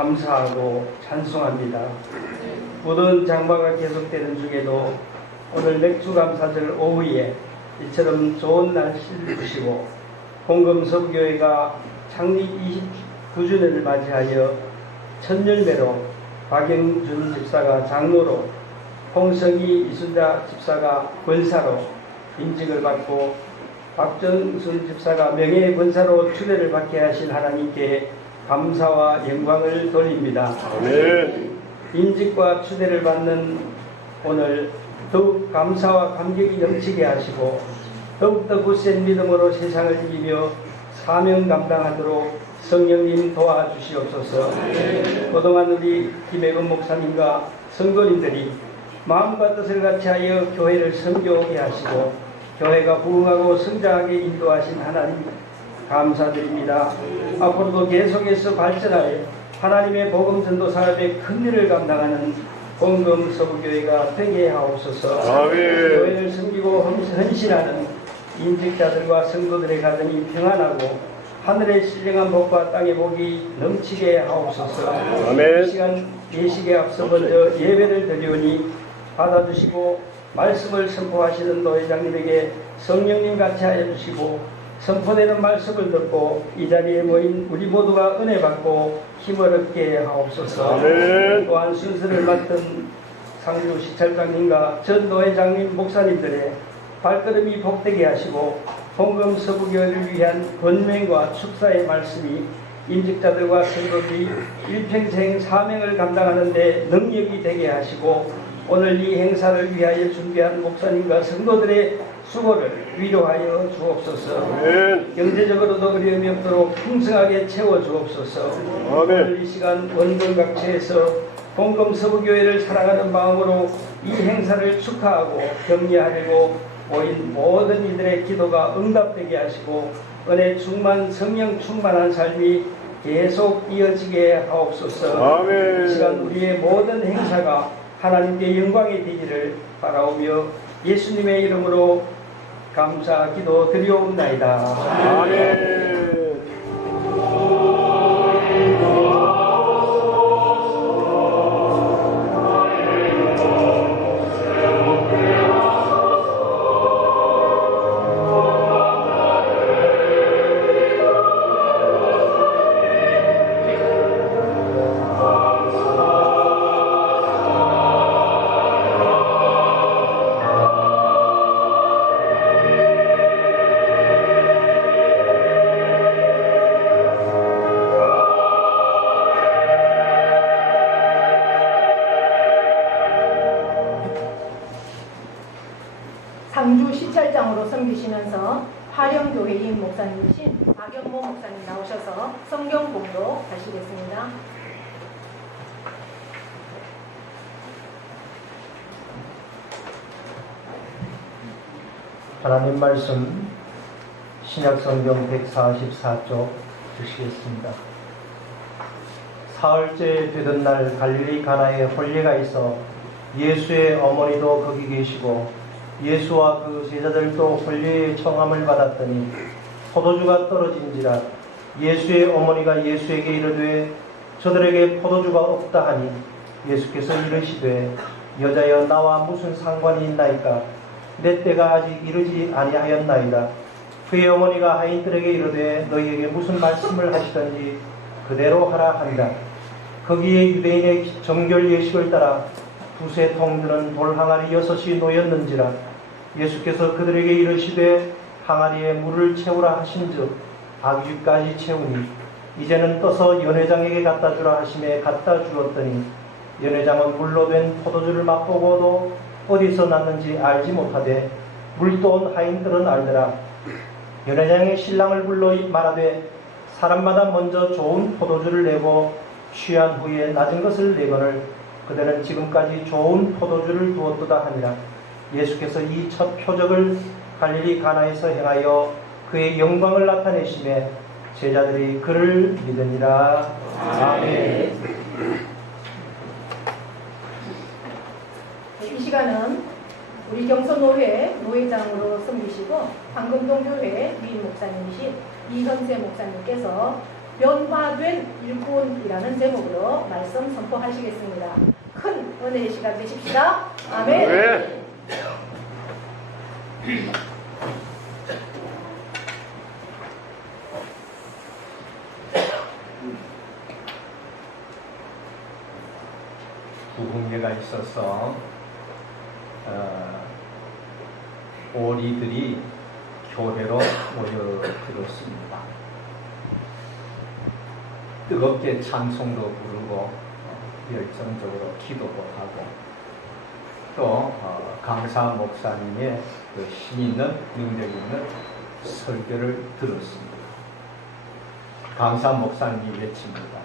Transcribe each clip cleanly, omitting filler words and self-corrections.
감사하고 찬송합니다. 모든 장마가 계속되는 중에도 오늘 맥주감사절 오후에 이처럼 좋은 날씨를 주시고 홍금서부교회가 창립 29주년을 맞이하여 첫 열매로 박영준 집사가 장로로, 홍성희 이순자 집사가 권사로 인직을 받고 박정순 집사가 명예의 권사로 추대를 받게 하신 하나님께 감사와 영광을 돌립니다. 아멘. 인직과 추대를 받는 오늘 더욱 감사와 감격이 넘치게 하시고 더욱더 굳센 믿음으로 세상을 이기며 사명 감당하도록 성령님 도와주시옵소서. 그동안 우리 김혜근 목사님과 성도님들이 마음과 뜻을 같이하여 교회를 섬겨오게 하시고 교회가 부흥하고 성장하게 인도하신 하나님 감사드립니다. 앞으로도 계속해서 발전하여 하나님의 복음 전도 사업의 큰 일을 감당하는 홍금서부교회가 되게 하옵소서. 교회를 섬기고 헌신하는 인직자들과 성도들의 가정이 평안하고 하늘의 신령한 복과 땅의 복이 넘치게 하옵소서. 아멘. 이 시간 예식에 앞서 먼저 예배를 드리오니 받아주시고 말씀을 선포하시는 노회장님에게 성령님 같이 하여 주시고 선포되는 말씀을 듣고 이 자리에 모인 우리 모두가 은혜 받고 힘을 얻게 하옵소서. 아멘. 또한 순서를 맡은 상주 시찰장님과 전 노회장님 목사님들의 발걸음이 복되게 하시고 홍금서부교회를 위한 권면과 축사의 말씀이 임직자들과 성도들이 일평생 사명을 감당하는 데 능력이 되게 하시고 오늘 이 행사를 위하여 준비한 목사님과 성도들의 수고를 위로하여 주옵소서. 아멘. 경제적으로도 어려움이 없도록 풍성하게 채워 주옵소서. 오늘 이 시간 원근각처에서 홍금서부교회를 사랑하는 마음으로 이 행사를 축하하고 격려하려고 모인 모든 이들의 기도가 응답되게 하시고 은혜 충만 성령 충만한 삶이 계속 이어지게 하옵소서. 아멘. 이 시간 우리의 모든 행사가 하나님께 영광이 되기를 바라오며 예수님의 이름으로 감사 기도 드리옵나이다. 아멘. 상주 시찰장으로 섬기시면서 화령교회인 목사님이신 박영모 목사님 나오셔서 성경 봉독 하시겠습니다. 하나님 말씀 신약성경 144쪽 주시겠습니다. 사흘째 되던 날 갈릴리 가나에 혼례가 있어 예수의 어머니도 거기 계시고 예수와 그 제자들도 혼례의 청함을 받았더니 포도주가 떨어진지라 예수의 어머니가 예수에게 이르되 저들에게 포도주가 없다 하니 예수께서 이르시되 여자여 나와 무슨 상관이 있나이까 내 때가 아직 이르지 아니하였나이다. 그의 어머니가 하인들에게 이르되 너희에게 무슨 말씀을 하시던지 그대로 하라 한다. 거기에 유대인의 정결 예식을 따라 두세 통드는 돌 항아리 6이 놓였는지라 예수께서 그들에게 이르시되 항아리에 물을 채우라 하신즉 아귀까지 채우니 이제는 떠서 연회장에게 갖다 주라 하심에 갖다 주었더니 연회장은 물로 된 포도주를 맛보고도 어디서 났는지 알지 못하되 물도 온 하인들은 알더라. 연회장의 신랑을 불러 말하되 사람마다 먼저 좋은 포도주를 내고 취한 후에 낮은 것을 내거늘 그들은 지금까지 좋은 포도주를 두었도다 하니라. 예수께서 이 첫 표적을 갈릴리 가나에서 행하여 그의 영광을 나타내심에 제자들이 그를 믿으니라. 아멘. 이 시간은 우리 경서노회 노회장으로 섬기시고 황금동교회 위임 목사님이신 이현세 목사님께서 변화된 일꾼이라는 제목으로 말씀 선포하시겠습니다. 큰 은혜의 시간 되십시다. 아멘. 아멘. 부흥회가 있어서 오리들이 교회로 모여들었습니다. 뜨겁게 찬송도 부르고 열정적으로 기도도 하고 또 강사 목사님의 그 힘있는 능력 있는 설교를 들었습니다. 강사 목사님이 외칩니다.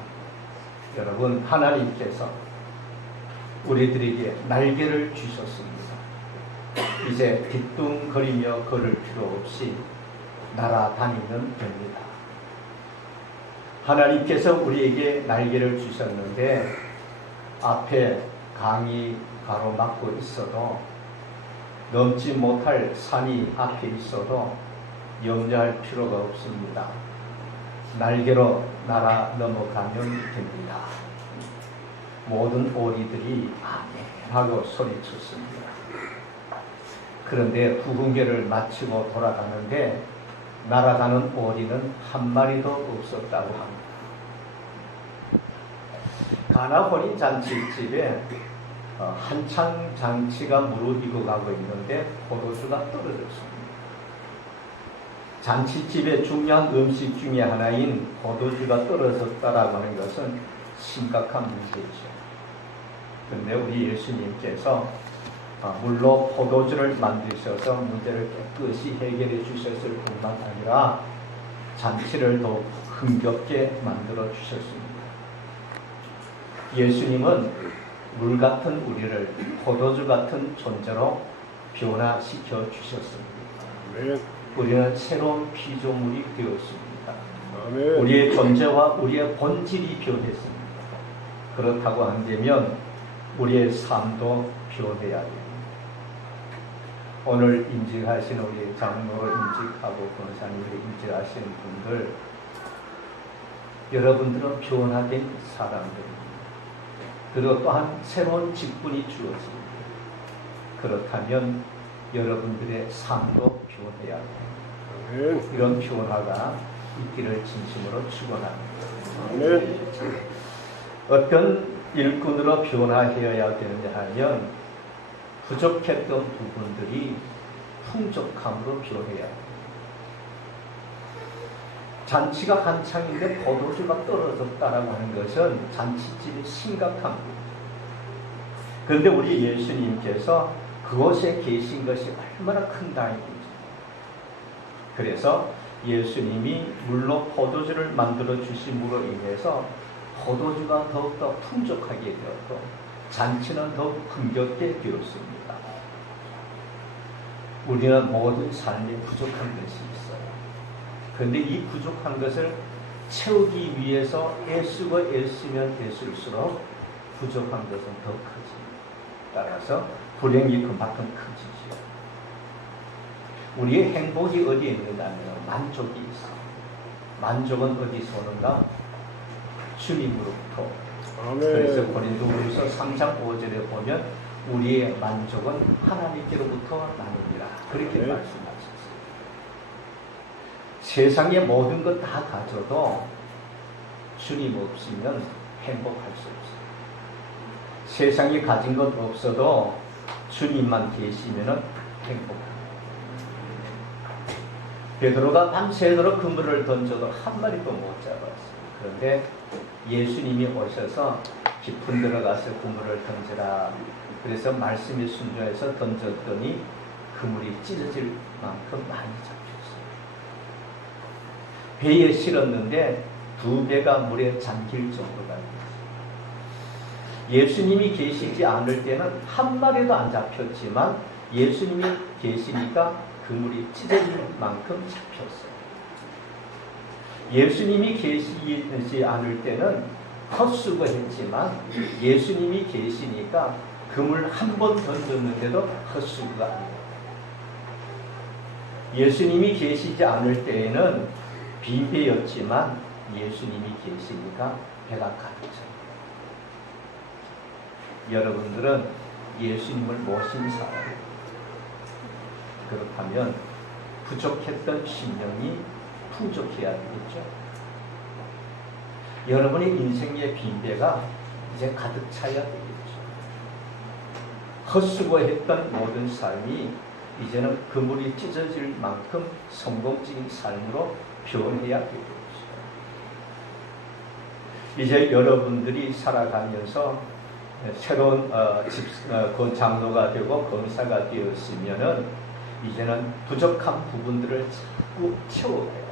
여러분, 하나님께서 우리들에게 날개를 주셨습니다. 이제 뒤뚱거리며 걸을 필요 없이 날아다니면 됩니다. 하나님께서 우리에게 날개를 주셨는데 앞에 강이 가로막고 있어도 넘지 못할 산이 앞에 있어도 염려할 필요가 없습니다. 날개로 날아 넘어가면 됩니다. 모든 오리들이 아멘 하고 소리쳤습니다. 그런데 부흥회를 마치고 돌아가는데 날아가는 오리는 한 마리도 없었다고 합니다. 가나 혼인 잔치집에 한창 잔치가 무르익어 가고 있는데 포도주가 떨어졌습니다. 잔치집의 중요한 음식 중에 하나인 포도주가 떨어졌다라고 하는 것은 심각한 문제이죠. 그런데 우리 예수님께서 물로 포도주를 만드셔서 문제를 깨끗이 해결해 주셨을 뿐만 아니라 잔치를 더욱 흥겹게 만들어 주셨습니다. 예수님은 물 같은 우리를 포도주 같은 존재로 변화시켜 주셨습니다. 아멘. 우리는 새로운 피조물이 되었습니다. 아멘. 우리의 존재와 우리의 본질이 변했습니다. 그렇다고 한다면 우리의 삶도 변해야 됩니다. 오늘 임직하신 우리 장로로 임직하고 권사님으로 임직하신 분들, 여러분들은 변화된 사람들입니다. 그리고 또한 새로운 직분이 주어집니다. 그렇다면 여러분들의 삶도 변해야 됩니다. 아멘. 이런 변화가 있기를 진심으로 축원합니다. 아멘. 어떤 일꾼으로 변화되어야 되느냐 하면 부족했던 부분들이 풍족함으로 변해야 합니다. 잔치가 한창인데 포도주가 떨어졌다라고 하는 것은 잔치집이 심각합니다. 그런데 우리 예수님께서 그곳에 계신 것이 얼마나 큰 다행인지. 그래서 예수님이 물로 포도주를 만들어 주심으로 인해서 포도주가 더욱더 풍족하게 되었고 잔치는 더욱 흥겹게 되었습니다. 우리는 모든 삶에 부족한 것이 있어요. 그런데 이 부족한 것을 채우기 위해서 애쓰고 애쓰면 애쓸수록 부족한 것은 더 커집니다. 따라서 불행이 그만큼 커지죠. 우리의 행복이 어디에 있느냐 하면 만족이 있어요. 만족은 어디서 오는가? 주님으로부터. 아멘. 그래서 고린도후서 3장 5절에 보면 우리의 만족은 하나님께로부터 나눕니다. 그렇게 네. 말씀하셨어요. 세상의 모든 것 다 가져도 주님 없으면 행복할 수 없어요. 세상에 가진 것 없어도 주님만 계시면 행복합니다. 베드로가 밤새도록 그물을 던져도 한 마리도 못 잡았어요. 그런데 예수님이 오셔서 깊은 데로 가서 그물을 던져라. 그래서 말씀에 순종해서 던졌더니 그물이 찢어질 만큼 많이 잡혔어요. 배에 실었는데 2배가 물에 잠길 정도가 됐어요. 예수님이 계시지 않을 때는 한 마리도 안 잡혔지만 예수님이 계시니까 그물이 찢어질 만큼 잡혔어요. 예수님이 계시지 않을 때는 헛수고했지만 예수님이 계시니까 그물 한 번 던졌는데도 헛수고가 아니에요. 예수님이 계시지 않을 때에는 빈배였지만 예수님이 계시니까 배가 가득 찹니다. 여러분들은 예수님을 모신 사람이에요. 그렇다면 부족했던 심령이 풍족해야 되겠죠. 여러분의 인생의 빈배가 이제 가득 차야 되겠죠. 헛수고했던 모든 삶이 이제는 그물이 찢어질 만큼 성공적인 삶으로 변해야 되겠죠. 이제 여러분들이 살아가면서 새로운 장로가 되고 권사가 되었으면은 이제는 부족한 부분들을 자꾸 채워가야 돼요.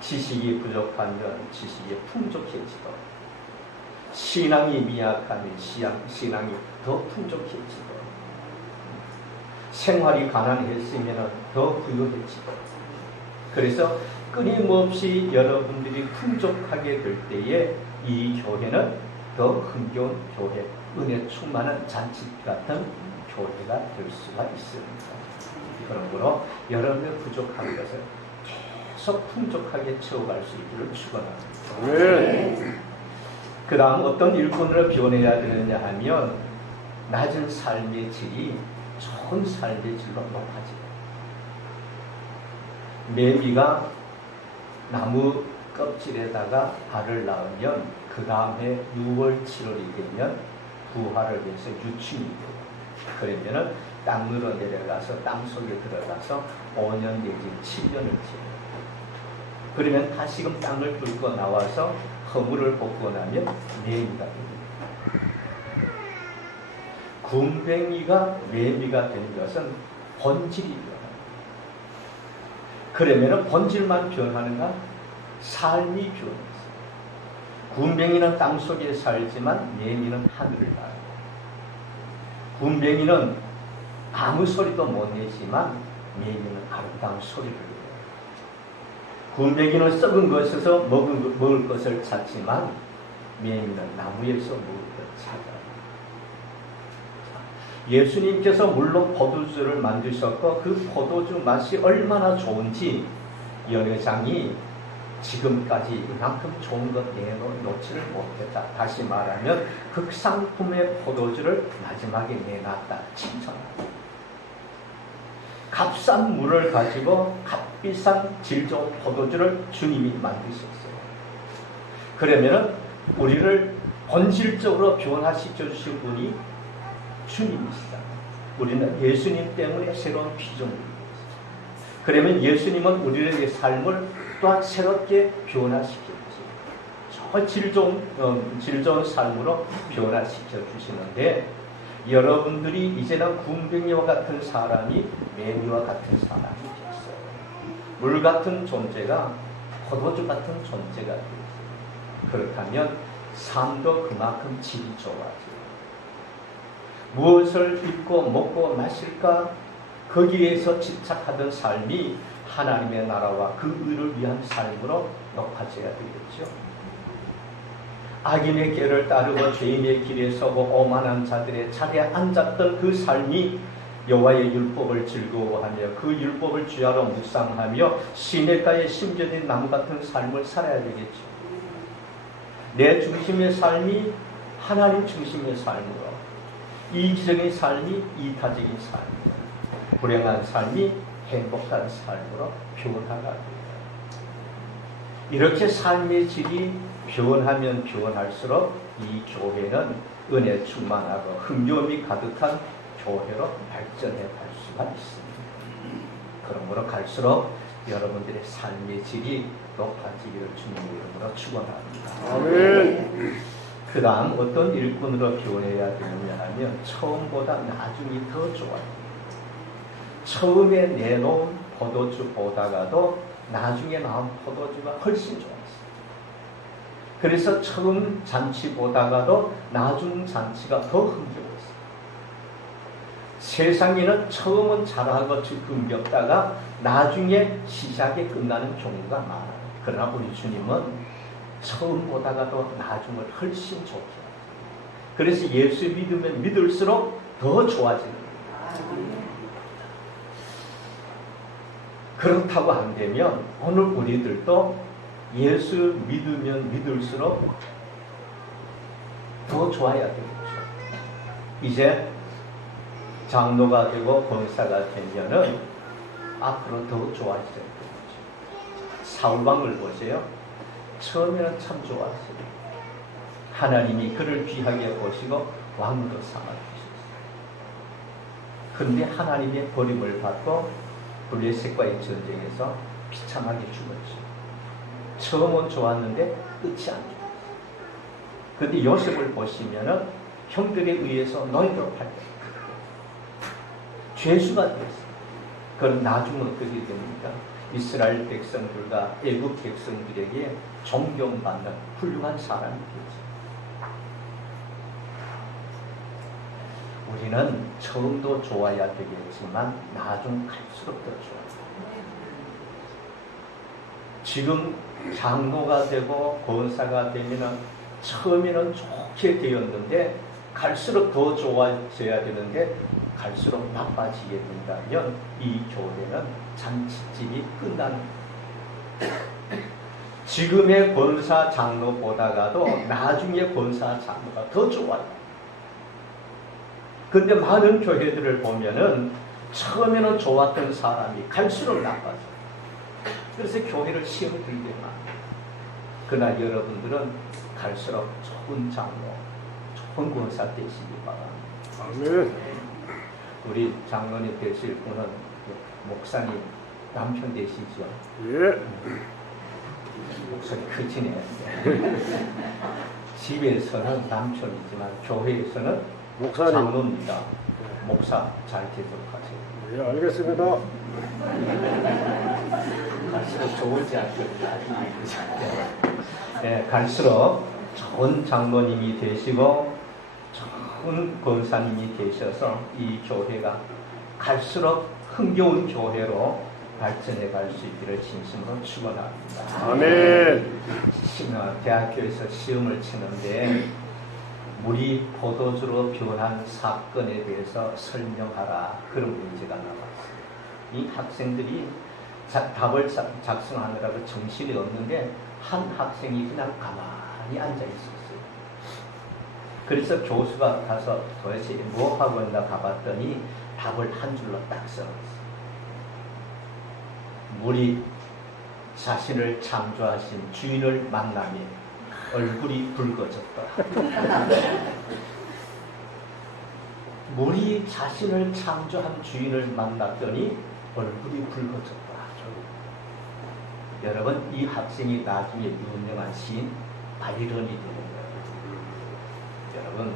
지식이 부족하면 지식이 풍족해지도록, 신앙이 미약하면 신앙이 더 풍족해지도록, 생활이 가난했으면 더 부유해지도록. 그래서 끊임없이 여러분들이 풍족하게 될 때에 이 교회는 더 흥겨운 교회, 은혜 충만한 잔치 같은 교회가 될 수가 있습니다. 그러므로 여러분의 부족한 것을 계속 풍족하게 채워갈 수 있기를 축원합니다. 그 다음 어떤 일꾼으로 변해야 되느냐 하면 낮은 삶의 질이 좋은 삶의 질로 높아집니다. 매미가 나무 껍질에다가 알을 낳으면 그 다음에 6월, 7월이 되면 부화를 해서 유충이 돼요. 그러면은 땅으로 내려가서 땅 속에 들어가서 5년 내지 7년을 지어요. 그러면 다시금 땅을 뚫고 나와서 허물을 벗고 나면 매미가 됩니다. 군뱅이가 매미가 된 것은 본질이 변합니다. 그러면 본질만 변하는가? 삶이 변했어요. 군뱅이는 땅 속에 살지만 매미는 하늘을 날아요. 군뱅이는 아무 소리도 못 내지만 매미는 아름다운 소리를 내요. 군뱅이는 썩은 것에서 먹을 것을 찾지만 매미는 나무에서 먹을 것을 찾아요. 예수님께서 물론 포도주를 만드셨고 그 포도주 맛이 얼마나 좋은지 연회장이 지금까지 이만큼 좋은 것 내놓지를 못했다. 다시 말하면 극상품의 포도주를 마지막에 내놨다. 칭찬합니다. 값싼 물을 가지고 값비싼 질 좋은 포도주를 주님이 만드셨어요. 그러면은 우리를 본질적으로 변화시켜 주신 분이 주님이시다. 우리는 예수님 때문에 새로운 피조물이 되었어요. 그러면 예수님은 우리의 삶을 또한 새롭게 변화시켜 주시고 질 좋은 삶으로 변화시켜 주시는데 여러분들이 이제는 군뱅이와 같은 사람이 매미와 같은 사람이 되었어요. 물 같은 존재가 포도주 같은 존재가 되었어요. 그렇다면 삶도 그만큼 질이 좋아져요. 무엇을 입고 먹고 마실까? 거기에서 집착하던 삶이 하나님의 나라와 그 의를 위한 삶으로 높아져야 되겠죠. 악인의 길을 따르고 죄인의 길에 서고 오만한 자들의 자리에 앉았던 그 삶이 여호와의 율법을 즐거워하며 그 율법을 주야로 묵상하며 시냇가에 심겨진 나무 같은 삶을 살아야 되겠죠. 내 중심의 삶이 하나님 중심의 삶으로, 이기적인 삶이 이타적인 삶으로, 불행한 삶이 행복한 삶으로 변화가 됩니다. 이렇게 삶의 질이 변하면 변할수록 이 교회는 은혜 충만하고 흥겨움이 가득한 교회로 발전해 갈 수가 있습니다. 그러므로 갈수록 여러분들의 삶의 질이 높아지기를 주님의 이름으로 축원합니다. 아멘. 그 다음 어떤 일꾼으로 변해야 되느냐 하면 처음보다 나중이 더 좋아요. 처음에 내놓은 포도주 보다가도 나중에 나온 포도주가 훨씬 좋았어요. 그래서 처음 잔치 보다가도 나중 잔치가 더 흥겨웠어요. 세상에는 처음은 잘하고 흥겹다가 나중에 시작이 끝나는 경우가 많아요. 그러나 우리 주님은 처음 보다가도 나중을 훨씬 좋게 하죠. 그래서 예수 믿으면 믿을수록 더 좋아지는 거예요. 그렇다고 한다면 오늘 우리들도 예수 믿으면 믿을수록 더 좋아야 되겠죠. 이제 장로가 되고 권사가 되면은 앞으로 더 좋아져야 되겠죠. 사울왕을 보세요. 처음에는 참 좋았어요. 하나님이 그를 귀하게 보시고 왕으로 삼아주셨어요. 그런데 하나님의 버림을 받고 블레셋과의 전쟁에서 비참하게 죽었죠. 처음은 좋았는데 끝이 안 좋았어요. 그런데 요셉을 보시면은 형들에 의해서 노예로 팔렸어요. 죄수가 됐어요. 그럼 나중에 어떻게 됩니까? 이스라엘 백성들과 애국 백성들에게 존경받는 훌륭한 사람이 되죠. 우리는 처음도 좋아야 되겠지만 나중 갈수록 더 좋아요. 지금 장로가 되고 권사가 되면 처음에는 좋게 되었는데 갈수록 더 좋아져야 되는데 갈수록 나빠지게 된다면 이 교회는 잔치집이 끝나는 거예요. 지금의 권사 장로보다가도 나중에 권사 장로가 더 좋아요. 근데 많은 교회들을 보면은 처음에는 좋았던 사람이 갈수록 나빠져요. 그래서 교회를 시험 들게 만들어요. 그러나 여러분들은 갈수록 좋은 장로, 좋은 권사 되시기 바랍니다. 아멘. 우리 장로님 되실 분은 목사님 남편 되시죠? 예. 목소리 크지네. 집에서는 남편이지만 교회에서는 목사님. 장로입니다. 목사 잘 되도록 하세요. 예, 알겠습니다. 갈수록 좋을지 않을까. 네, 갈수록 좋은 장로님이 되시고 좋은 권사님이 되셔서 이 교회가 갈수록 흥겨운 교회로 발전해 갈 수 있기를 진심으로 축원합니다. 아멘. 대학교에서 시험을 치는데 물이 포도주로 변한 사건에 대해서 설명하라. 그런 문제가 나왔어요. 이 학생들이 답을 작성하느라고 정신이 없는데 한 학생이 그냥 가만히 앉아 있었어요. 그래서 교수가 가서 도대체 뭐 하고 있나 가봤더니 답을 한 줄로 딱 써놨어요. 물이 자신을 창조하신 주인을 만나며 얼굴이 붉어졌다. 물이 자신을 창조한 주인을 만났더니 얼굴이 붉어졌다. 여러분, 이 학생이 나중에 유명한 시인 바이런이 되는 거예요. 여러분,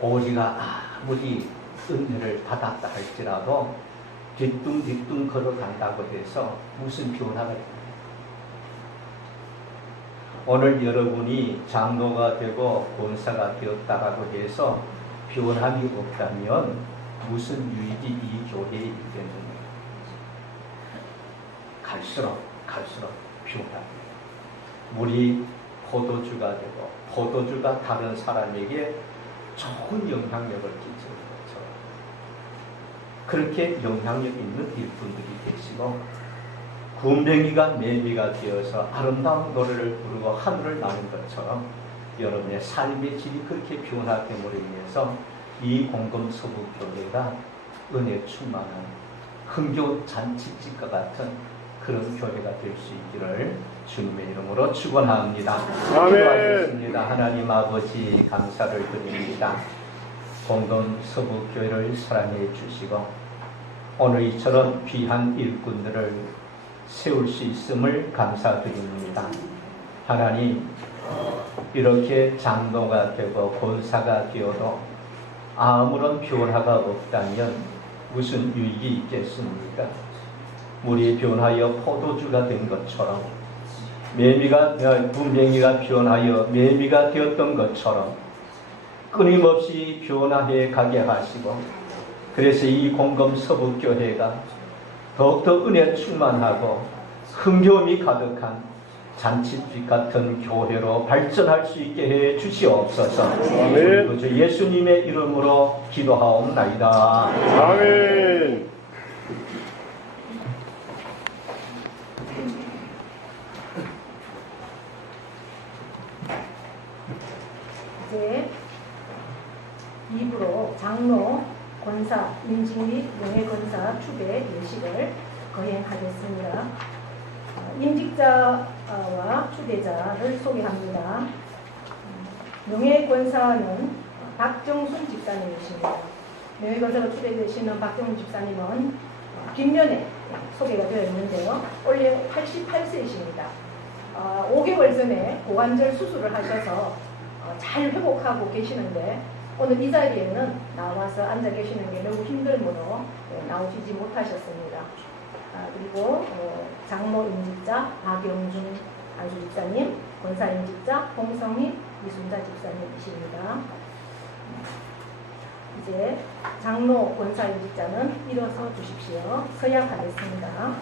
우리가 아무리 은혜를 받았다 할지라도 뒤뚱뒤뚱 걸어간다고 해서 무슨 변화가 됩니다. 오늘 여러분이 장로가 되고 권사가 되었다라고 해서 변함이 없다면 무슨 유익이 이 교회에 있겠느냐. 갈수록 변합니다. 물이 포도주가 되고 포도주가 다른 사람에게 좋은 영향력을 끼치는 것처럼 그렇게 영향력 있는 일꾼들이 되시고 군뱅이가 매미가 되어서 아름다운 노래를 부르고 하늘을 나는 것처럼 여러분의 삶의 질이 그렇게 변화됨으로 인해서 이 공금서부교회가 은혜 충만한 흥겨운 잔치집과 같은 그런 교회가 될 수 있기를 주님의 이름으로 축원합니다. 기도하겠습니다. 하나님 아버지 감사를 드립니다. 공동서부교회를 사랑해 주시고 오늘 이처럼 귀한 일꾼들을 세울 수 있음을 감사드립니다. 하나님, 이렇게 장로가 되고 권사가 되어도 아무런 변화가 없다면 무슨 유익이 있겠습니까? 물이 변하여 포도주가 된 것처럼 분뱅이가 변하여 매미가 되었던 것처럼 끊임없이 변화해 가게 하시고 그래서 이 공검서부교회가 더욱더 은혜 충만하고 흥겨움이 가득한 잔치집 같은 교회로 발전할 수 있게 해 주시옵소서. 아멘. 예수님의 이름으로 기도하옵나이다. 아멘. 이제 2부로 장로, 권사, 임직 및 명예권사 추대 예식을 거행하겠습니다. 임직자와 추대자를 소개합니다. 명예권사는 박정순 집사님이십니다. 명예권사로 추대되시는 박정순 집사님은 뒷면에 소개가 되어 있는데요. 올해 88세이십니다. 5개월 전에 고관절 수술을 하셔서 잘 회복하고 계시는데 오늘 이 자리에는 나와서 앉아 계시는 게 매우 힘들므로 나오시지 못하셨습니다. 그리고 장로 임직자 박영준 안수 집사님, 권사 임직자 홍성희 이순자 집사님이십니다. 이제 장로 권사 임직자는 일어서 주십시오. 서약하겠습니다.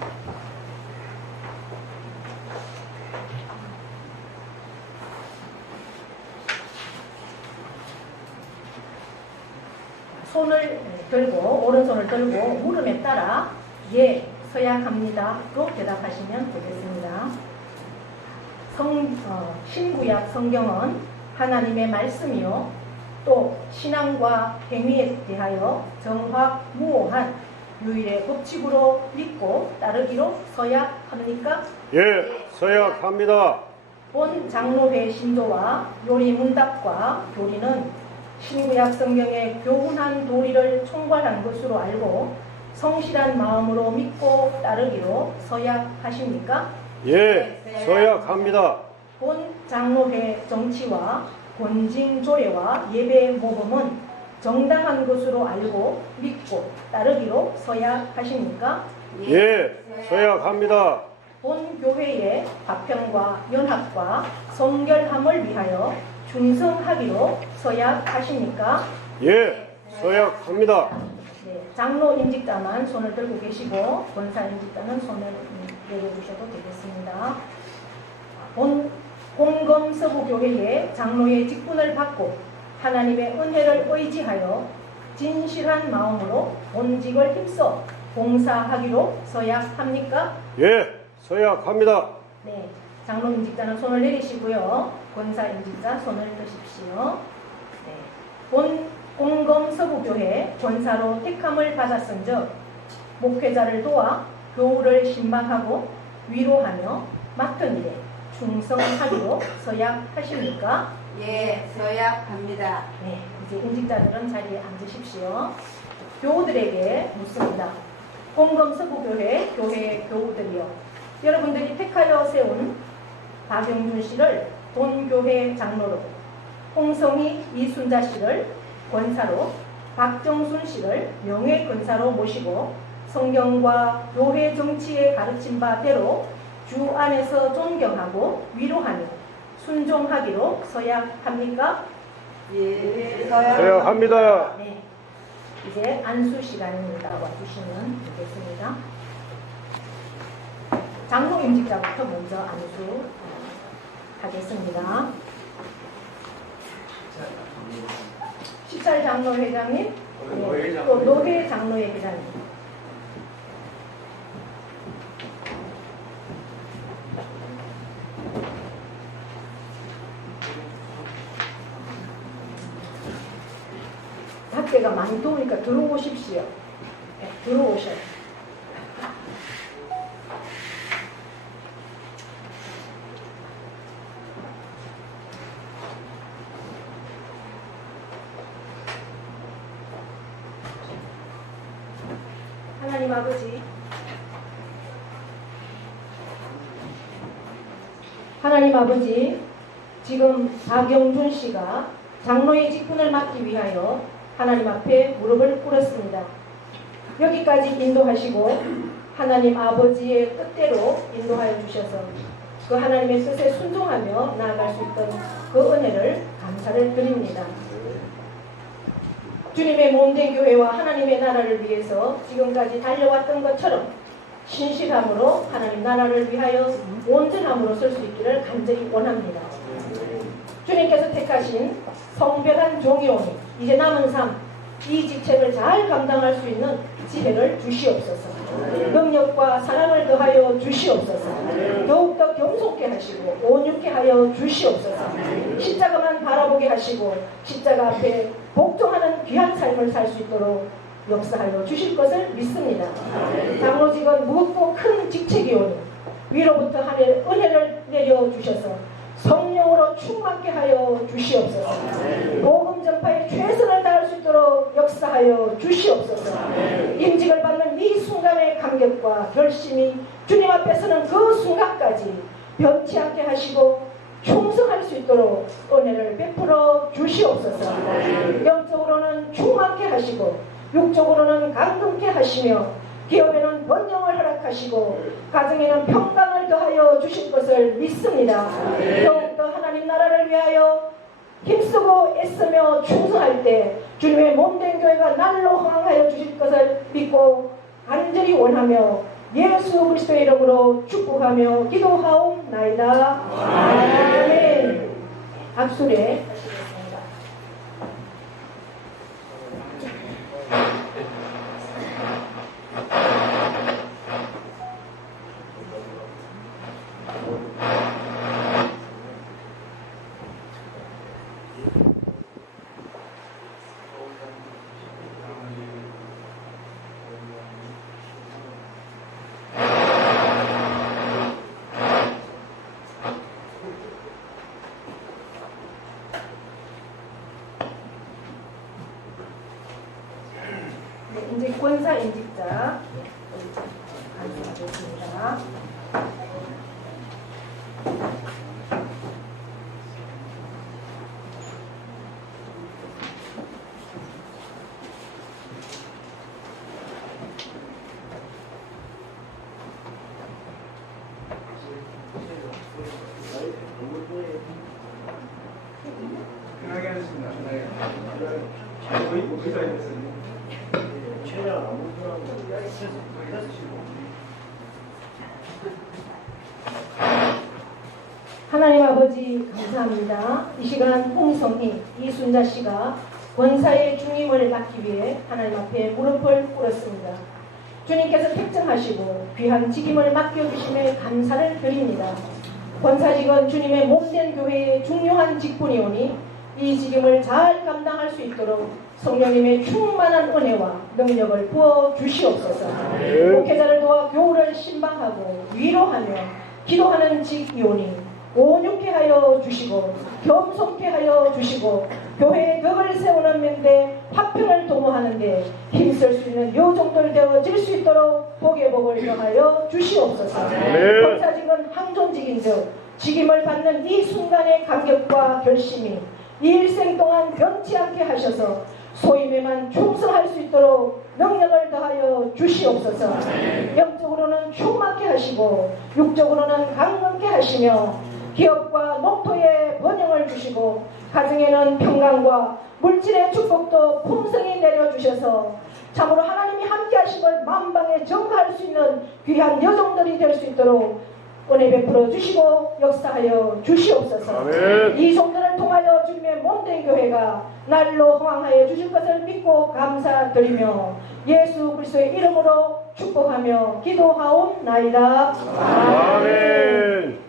손을 들고 오른손을 들고 물음에 따라 예 서약합니다로 대답하시면 되겠습니다. 신구약 성경은 하나님의 말씀이요 또 신앙과 행위에 대하여 정확무오한 유일의 법칙으로 믿고 따르기로 서약합니까? 예, 서약합니다. 본 장로회 신도와 요리 문답과 교리는 신구약 성경의 교훈한 도리를 총괄한 것으로 알고 성실한 마음으로 믿고 따르기로 서약하십니까? 예, 서약합니다. 본 장로회 정치와 권징 조례와 예배 모범은 정당한 것으로 알고 믿고 따르기로 서약하십니까? 예, 서약합니다. 본 교회의 화평과 연합과 성결함을 위하여 충성하기로 서약하십니까? 예, 서약합니다. 네, 장로 임직자만 손을 들고 계시고 권사 임직자는 손을 내려주셔도 되겠습니다. 본 공검서구교회의 장로의 직분을 받고 하나님의 은혜를 의지하여 진실한 마음으로 본직을 힘써 봉사하기로 서약합니까? 예, 서약합니다. 네, 장로 임직자는 손을 내리시고요. 권사 임직자 손을 드십시오. 네, 본 공검서구교회 권사로 택함을 받았은즉 목회자를 도와 교우를 신방하고 위로하며 맡은 일에 충성하기로 서약하십니까? 예, 서약합니다. 네, 이제 임직자들은 자리에 앉으십시오. 교우들에게 묻습니다. 공검서구교회 교회 교우들이요. 여러분들이 택하여 세운 박영준 씨를 본교회 장로로, 홍성희 이순자 씨를 권사로, 박정순 씨를 명예권사로 모시고 성경과 교회 정치에 가르친 바대로 주 안에서 존경하고 위로하며 순종하기로 서약합니까? 예, 서약합니다. 네, 이제 안수 시간입니다. 와주시면 되겠습니다. 장로 임직자부터 먼저 안수 하겠습니다. 14 장로 회장님, 네, 또 노회 장로회 회장님. 밖에가 많이 더우니까 들어오십시오. 네, 들어오셔요. 하나님 아버지, 하나님 아버지, 지금 박영준 씨가 장로의 직분을 맡기 위하여 하나님 앞에 무릎을 꿇었습니다. 여기까지 인도하시고 하나님 아버지의 뜻대로 인도하여 주셔서 그 하나님의 뜻에 순종하며 나아갈 수 있던 그 은혜를 감사를 드립니다. 주님의 몸된 교회와 하나님의 나라를 위해서 지금까지 달려왔던 것처럼 신실함으로 하나님 나라를 위하여 온전함으로 설 수 있기를 간절히 원합니다. 주님께서 택하신 성별한 종이 오니 이제 남은 삶 이 직책을 잘 감당할 수 있는 지혜를 주시옵소서. 능력과 사랑을 더하여 주시옵소서. 더욱더 겸손케 하시고 온유케 하여 주시옵소서. 십자가만 바라보고 바라보게 하시고 십자가 앞에 복종하는 귀한 삶을 살 수 있도록 역사하여 주실 것을 믿습니다. 장로직은 무겁고 큰 직책이 오니 위로부터 하늘 은혜를 내려주셔서 성령으로 충만케 하여 주시옵소서. 복음 전파에 최선을 다할 수 있도록 역사하여 주시옵소서. 임직을 받는 이 순간의 감격과 결심이 주님 앞에 서는 그 순간까지 변치 않게 하시고 충성할 수 있도록 은혜를 베풀어 주시옵소서. 영적으로는 충만케 하시고 육적으로는 강건케 하시며 기업에는 번영을 허락하시고 가정에는 평강을 더하여 주실 것을 믿습니다. 더욱더 하나님 나라를 위하여 힘쓰고 애쓰며 충성할 때 주님의 몸된 교회가 날로 흥하여 주실 것을 믿고 간절히 원하며 예수 그리스도의 이름으로 축복하며 기도하옵나이다. 아멘. 앞술에 이제 권사 인직자 안수하겠습니다. 편하게 하겠습니다. 편하게. 하나님 아버지 감사합니다. 이 시간 홍성희 이순자 씨가 권사의 중임을 맡기 위해 하나님 앞에 무릎을 꿇었습니다. 주님께서 택정하시고 귀한 직임을 맡겨주심에 감사를 드립니다. 권사직은 주님의 몸된 교회의 중요한 직분이오니 이 직임을 잘 감당할 수 있도록 성령님의 충만한 은혜와 능력을 부어 주시옵소서. 목회자를 도와 교우를 신방하고 위로하며 기도하는 직이오니 온유케 하여 주시고 겸손케 하여 주시고 교회의 덕을 세우는 면대 화평을 도모하는데 힘쓸 수 있는 요정들 되어질 수 있도록 복의 복을 더하여 주시옵소서. 권사직은 항존직인즉 직임을 받는 이 순간의 감격과 결심이 일생 동안 변치 않게 하셔서 소임에만 충성할 수 있도록 능력을 더하여 주시옵소서. 영적으로는 충만케 하시고 육적으로는 강건케 하시며 기업과 농토에 번영을 주시고 가정에는 평강과 물질의 축복도 풍성히 내려주셔서 참으로 하나님이 함께 하심을 만방에 전가할 수 있는 귀한 여종들이 될 수 있도록 은혜 베풀어 주시고 역사하여 주시옵소서. 아멘. 이 종들을 통하여 주님의 몸된 교회가 날로 흥황하여 주실 것을 믿고 감사드리며 예수 그리스도의 이름으로 축복하며 기도하옵나이다. 아멘.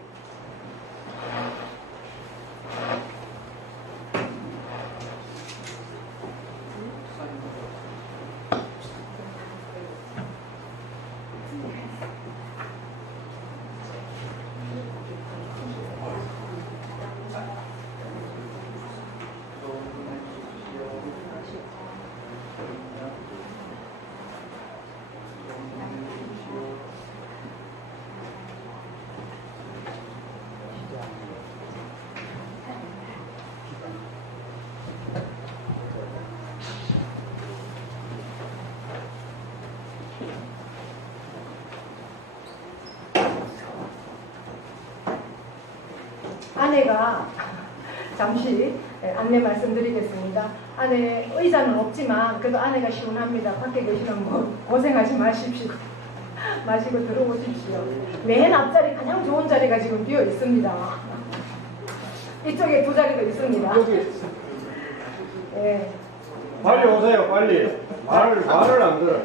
아내가 잠시 안내 말씀드리겠습니다. 안에 의자는 없지만 그래도 아내가 시원합니다. 밖에 계시는 분 고생하지 마십시오. 마시고 들어오십시오. 맨 앞자리 가장 좋은 자리가 지금 비어 있습니다. 이쪽에 두 자리도 있습니다. 네. 빨리 오세요, 빨리. 말을 안 들어.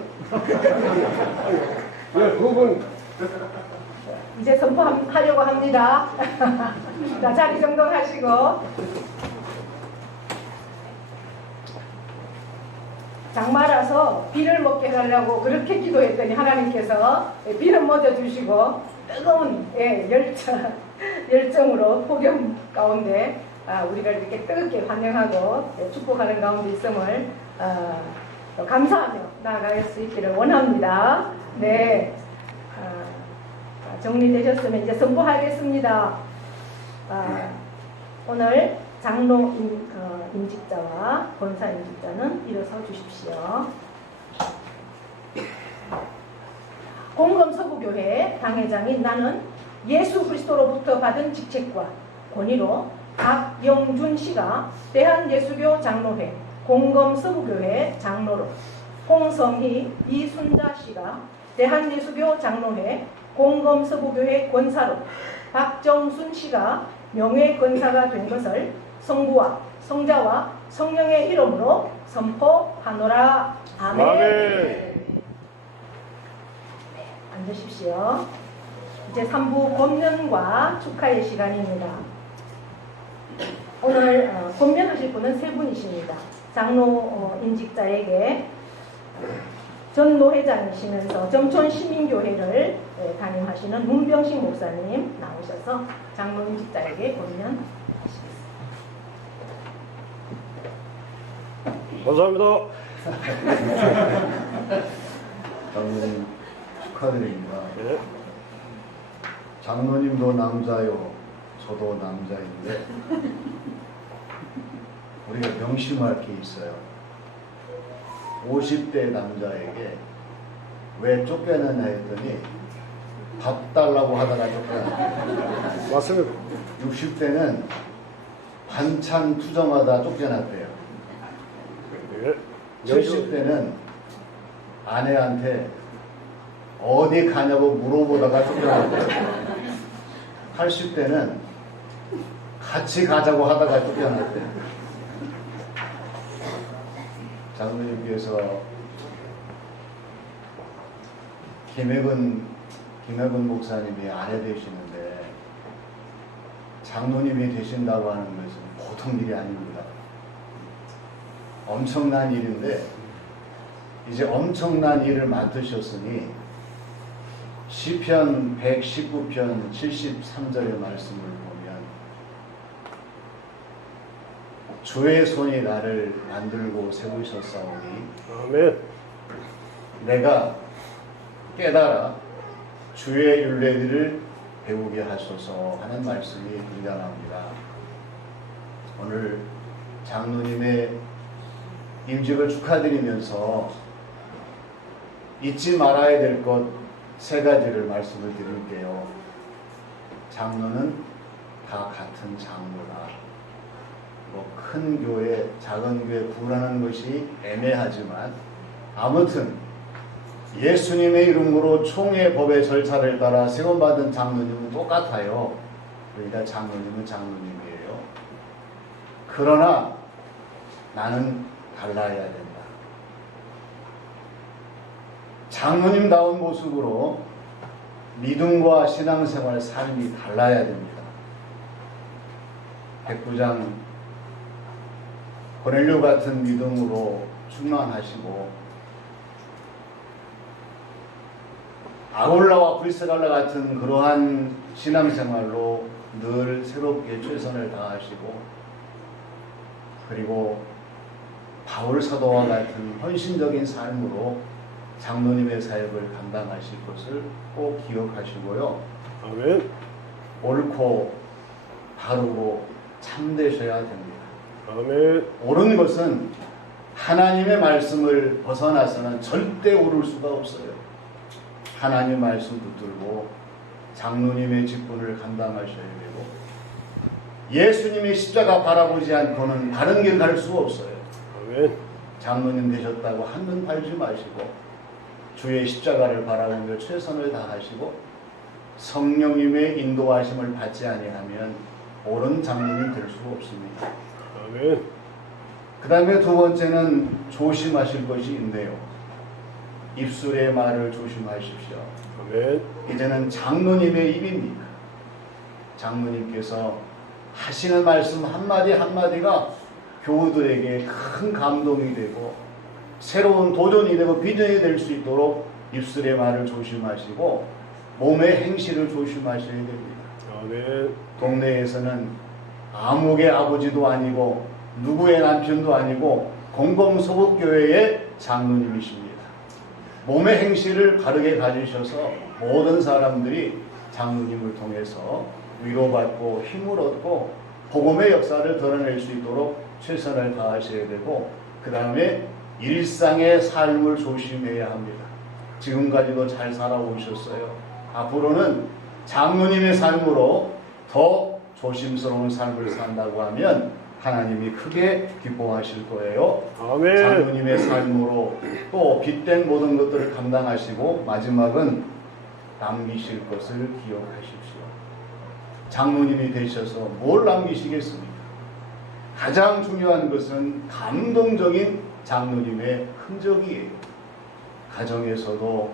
두 분. 이제 선포하려고 합니다. 자, 자리 정돈하시고. 장마라서 비를 먹게 해달라고 그렇게 기도했더니 하나님께서 비를 먹여주시고 뜨거운 열정으로 폭염 가운데 우리가 이렇게 뜨겁게 환영하고 축복하는 가운데 있음을 감사하며 나아갈 수 있기를 원합니다. 네, 정리되셨으면 이제 선포하겠습니다. 오늘 장로 임직자와 권사 임직자는 일어서 주십시오. 공검서구교회 당회장인 나는 예수 그리스도로부터 받은 직책과 권위로 박영준 씨가 대한예수교 장로회 공검서구교회 장로로, 홍성희 이순자 씨가 대한예수교 장로회 공검서구교회 권사로, 박정순 씨가 명예권사가 된 것을 성부와 성자와 성령의 이름으로 선포하노라. 아멘. 아멘. 앉으십시오. 이제 3부 권면과 축하의 시간입니다. 오늘 권면하실 분은 세 분이십니다. 장로 임직자에게 전 노회장이시면서 점촌 시민교회를 담임하시는 문병식 목사님 나오셔서 장로 임직자에게 권면하시겠습니다. 감사합니다. 장로님 축하드립니다. 네. 장로님도 남자요, 저도 남자인데 우리가 명심할 게 있어요. 50대 남자에게 왜 쫓겨났냐 했더니 밥 달라고 하다가 쫓겨났대요. 맞습니다. 60대는 반찬 투정하다 쫓겨났대요. 예. 70대는 아내한테 어디 가냐고 물어보다가 쫓겨났대요. 80대는 같이 가자고 하다가 쫓겨났대요. 장로님께서 김혜근 목사님이 아내 되시는데 장로님이 되신다고 하는 것은 보통 일이 아닙니다. 엄청난 일인데 이제 엄청난 일을 맡으셨으니 시편 119편 73절의 말씀을 보면 주의 손이 나를 만들고 세우셨사오니 아멘. 내가 깨달아 주의 율례들을 배우게 하소서 하는 말씀이 우리가 나옵니다. 오늘 장로님의 임직을 축하드리면서 잊지 말아야 될 것 세 가지를 말씀을 드릴게요. 장로는 다 같은 장로다. 큰 교회, 작은 교회 구분하는 것이 애매하지만 아무튼 예수님의 이름으로 총회 법의 절차를 따라 세움받은 장로님은 똑같아요. 그러니까 장로님은 장로님이에요. 그러나 나는 달라야 된다. 장로님다운 모습으로 믿음과 신앙생활 삶이 달라야 됩니다. 백부장 고넬료 같은 믿음으로 충만하시고 아골라와 브리스갈라 같은 그러한 신앙생활로 늘 새롭게 최선을 다하시고 그리고 바울 사도와 같은 헌신적인 삶으로 장로님의 사역을 감당하실 것을 꼭 기억하시고요. 아멘. 옳고 바르고 참되셔야 됩니다. 아멘. 옳은 것은 하나님의 말씀을 벗어나서는 절대 오를 수가 없어요. 하나님 말씀 붙들고 장로님의 직분을 감당하셔야 되고 예수님의 십자가 바라보지 않고는 다른 길 갈 수가 없어요. 아멘. 장로님 되셨다고 한눈 팔지 마시고 주의 십자가를 바라보며 최선을 다하시고 성령님의 인도하심을 받지 아니하면 옳은 장로님 될 수가 없습니다. 아멘. 그 다음에 두 번째는 조심하실 것이 있네요. 입술의 말을 조심하십시오. 아멘. 이제는 장로님의 입입니다. 장로님께서 하시는 말씀 한마디 한마디가 교우들에게 큰 감동이 되고 새로운 도전이 되고 비전이 될 수 있도록 입술의 말을 조심하시고 몸의 행실을 조심하셔야 됩니다. 아멘. 동네에서는 아무개 아버지도 아니고 누구의 남편도 아니고 공공소극교회의 장로님이십니다. 몸의 행실을 바르게 가지셔서 모든 사람들이 장로님을 통해서 위로받고 힘을 얻고 복음의 역사를 드러낼 수 있도록 최선을 다하셔야 되고, 그 다음에 일상의 삶을 조심해야 합니다. 지금까지도 잘 살아오셨어요. 앞으로는 장로님의 삶으로 더 조심스러운 삶을 산다고 하면 하나님이 크게 기뻐하실 거예요. 아멘. 장로님의 삶으로 또 빚된 모든 것들을 감당하시고 마지막은 남기실 것을 기억하십시오. 장로님이 되셔서 뭘 남기시겠습니까? 가장 중요한 것은 감동적인 장로님의 흔적이에요. 가정에서도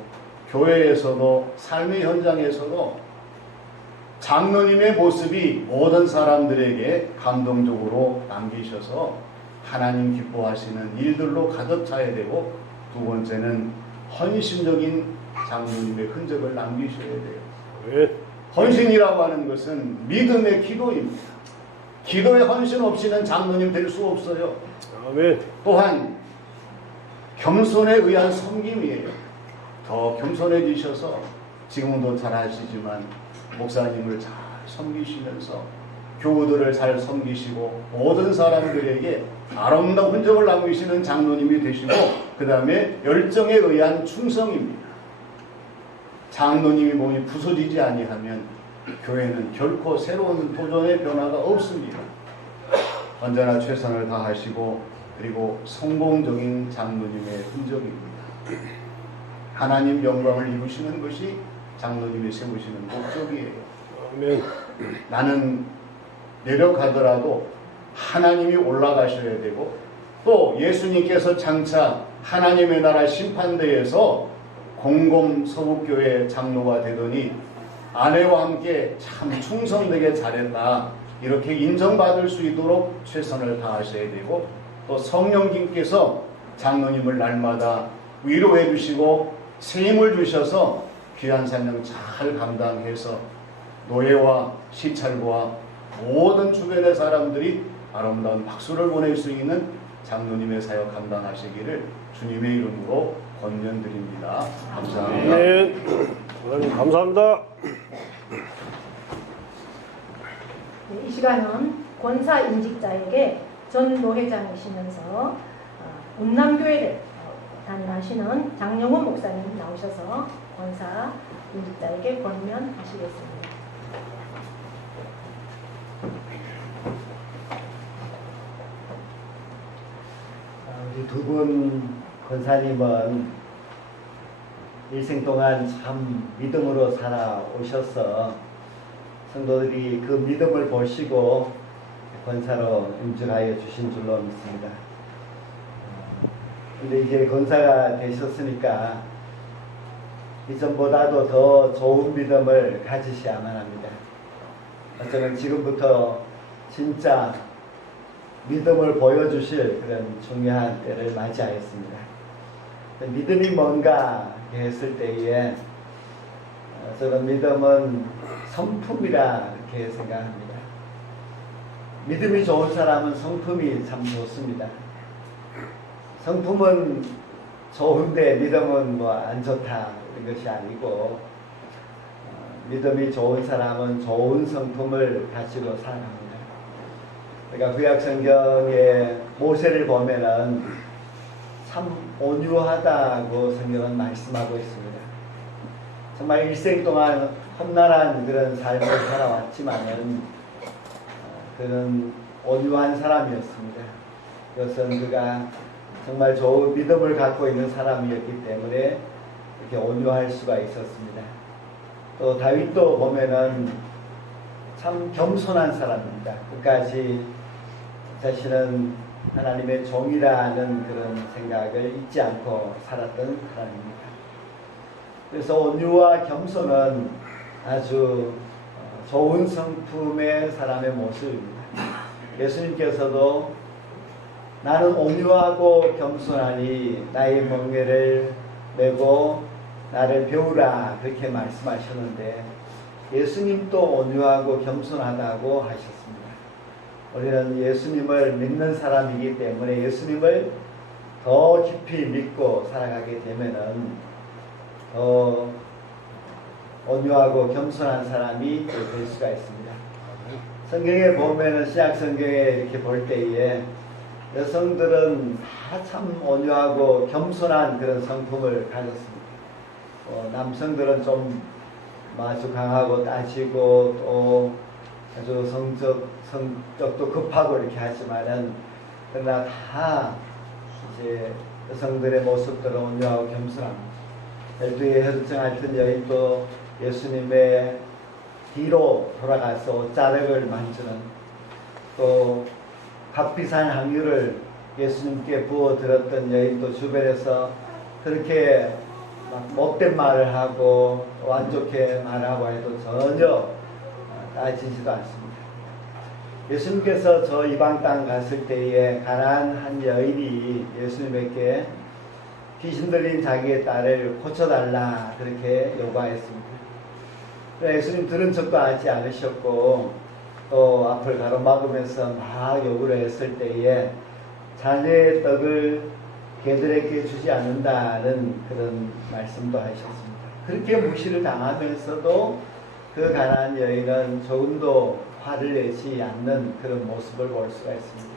교회에서도 삶의 현장에서도 장로님의 모습이 모든 사람들에게 감동적으로 남기셔서 하나님 기뻐하시는 일들로 가득 차야 되고, 두 번째는 헌신적인 장로님의 흔적을 남기셔야 돼요. 네. 헌신이라고 하는 것은 믿음의 기도입니다. 기도의 헌신 없이는 장로님 될 수 없어요. 아멘. 또한 겸손에 의한 섬김이에요. 더 겸손해지셔서 지금도 잘 아시지만 목사님을 잘 섬기시면서 교우들을 잘 섬기시고 모든 사람들에게 아름다운 흔적을 남기시는 장로님이 되시고, 그 다음에 열정에 의한 충성입니다. 장로님이 몸이 부서지지 아니하면 교회는 결코 새로운 도전의 변화가 없습니다. 언제나 최선을 다하시고 그리고 성공적인 장로님의 흔적입니다. 하나님 영광을 이루시는 것이 장로님이 세우시는 목적이에요. 아멘. 나는 내려가더라도 하나님이 올라가셔야 되고, 또 예수님께서 장차 하나님의 나라 심판대에서 공공서북교회 장로가 되더니 아내와 함께 참 충성되게 잘했다, 이렇게 인정받을 수 있도록 최선을 다하셔야 되고, 또 성령님께서 장로님을 날마다 위로해 주시고 새 힘을 주셔서 귀한 사명 잘 감당해서 노예와 시찰과 모든 주변의 사람들이 아름다운 박수를 보낼 수 있는 장로님의 사역 감당하시기를 주님의 이름으로 권면드립니다. 감사합니다. 아멘. 하나님 감사합니다. 이 시간은 권사 임직자에게 전 노회장이시면서 운남교회를 담임하시는 장영훈 목사님 나오셔서 권사 임직자에게 권면하시겠습니다. 우리 두 분 권사님은 일생 동안 참 믿음으로 살아오셔서 성도들이 그 믿음을 보시고 권사로 임직하여 주신 줄로 믿습니다. 근데 이제 권사가 되셨으니까 이전보다도 더 좋은 믿음을 가지셔야만 합니다. 어쩌면 지금부터 진짜 믿음을 보여주실 그런 중요한 때를 맞이하였습니다. 믿음이 뭔가 했을 때에 저는 믿음은 성품이라 이렇게 생각합니다. 믿음이 좋은 사람은 성품이 참 좋습니다. 성품은 좋은데 믿음은 뭐 안 좋다 이런 것이 아니고, 믿음이 좋은 사람은 좋은 성품을 가지고 살아갑니다. 그러니까 구약 성경의 모세를 보면은 참 온유하다고 성경은 말씀하고 있습니다. 정말 일생 동안 험난한 그런 삶을 살아왔지만은 그는 온유한 사람이었습니다. 그것은 그가 정말 좋은 믿음을 갖고 있는 사람이었기 때문에 이렇게 온유할 수가 있었습니다. 또 다윗도 보면은 참 겸손한 사람입니다. 끝까지 자신은 하나님의 종이라는 그런 생각을 잊지 않고 살았던 사람입니다. 그래서 온유와 겸손은 아주 좋은 성품의 사람의 모습입니다. 예수님께서도 나는 온유하고 겸손하니 나의 멍에를 메고 나를 배우라 그렇게 말씀하셨는데 예수님도 온유하고 겸손하다고 하셨습니다. 우리는 예수님을 믿는 사람이기 때문에 예수님을 더 깊이 믿고 살아가게 되면은 더 온유하고 겸손한 사람이 될 수가 있습니다. 성경에 보면은 신약 성경에 이렇게 볼 때에 여성들은 다 참 온유하고 겸손한 그런 성품을 가졌습니다. 남성들은 좀 아주 강하고 따지고 또 아주 성적도 급하고 이렇게 하지만은 그러나 다 이제 여성들의 모습들은 온유하고 겸손합니다. 엘두의 혈증 앓던 여인도 예수님의 뒤로 돌아가서 옷자락을 만지는 또 값비싼 향유를 예수님께 부어 들었던 여인도 주변에서 그렇게 막 못된 말을 하고 안 좋게 말하고 해도 전혀 따지지도 않습니다. 예수님께서 저 이방 땅 갔을 때에 가난한 한 여인이 예수님에게 귀신 들린 자기의 딸을 고쳐달라 그렇게 요구하였습니다. 예수님 들은 척도 하지 않으셨고 또 앞을 가로막으면서 막 요구를 했을 때에 자녀의 떡을 개들에게 주지 않는다는 그런 말씀도 하셨습니다. 그렇게 무시를 당하면서도 그 가난한 여인은 조금도 화를 내지 않는 그런 모습을 볼 수가 있습니다.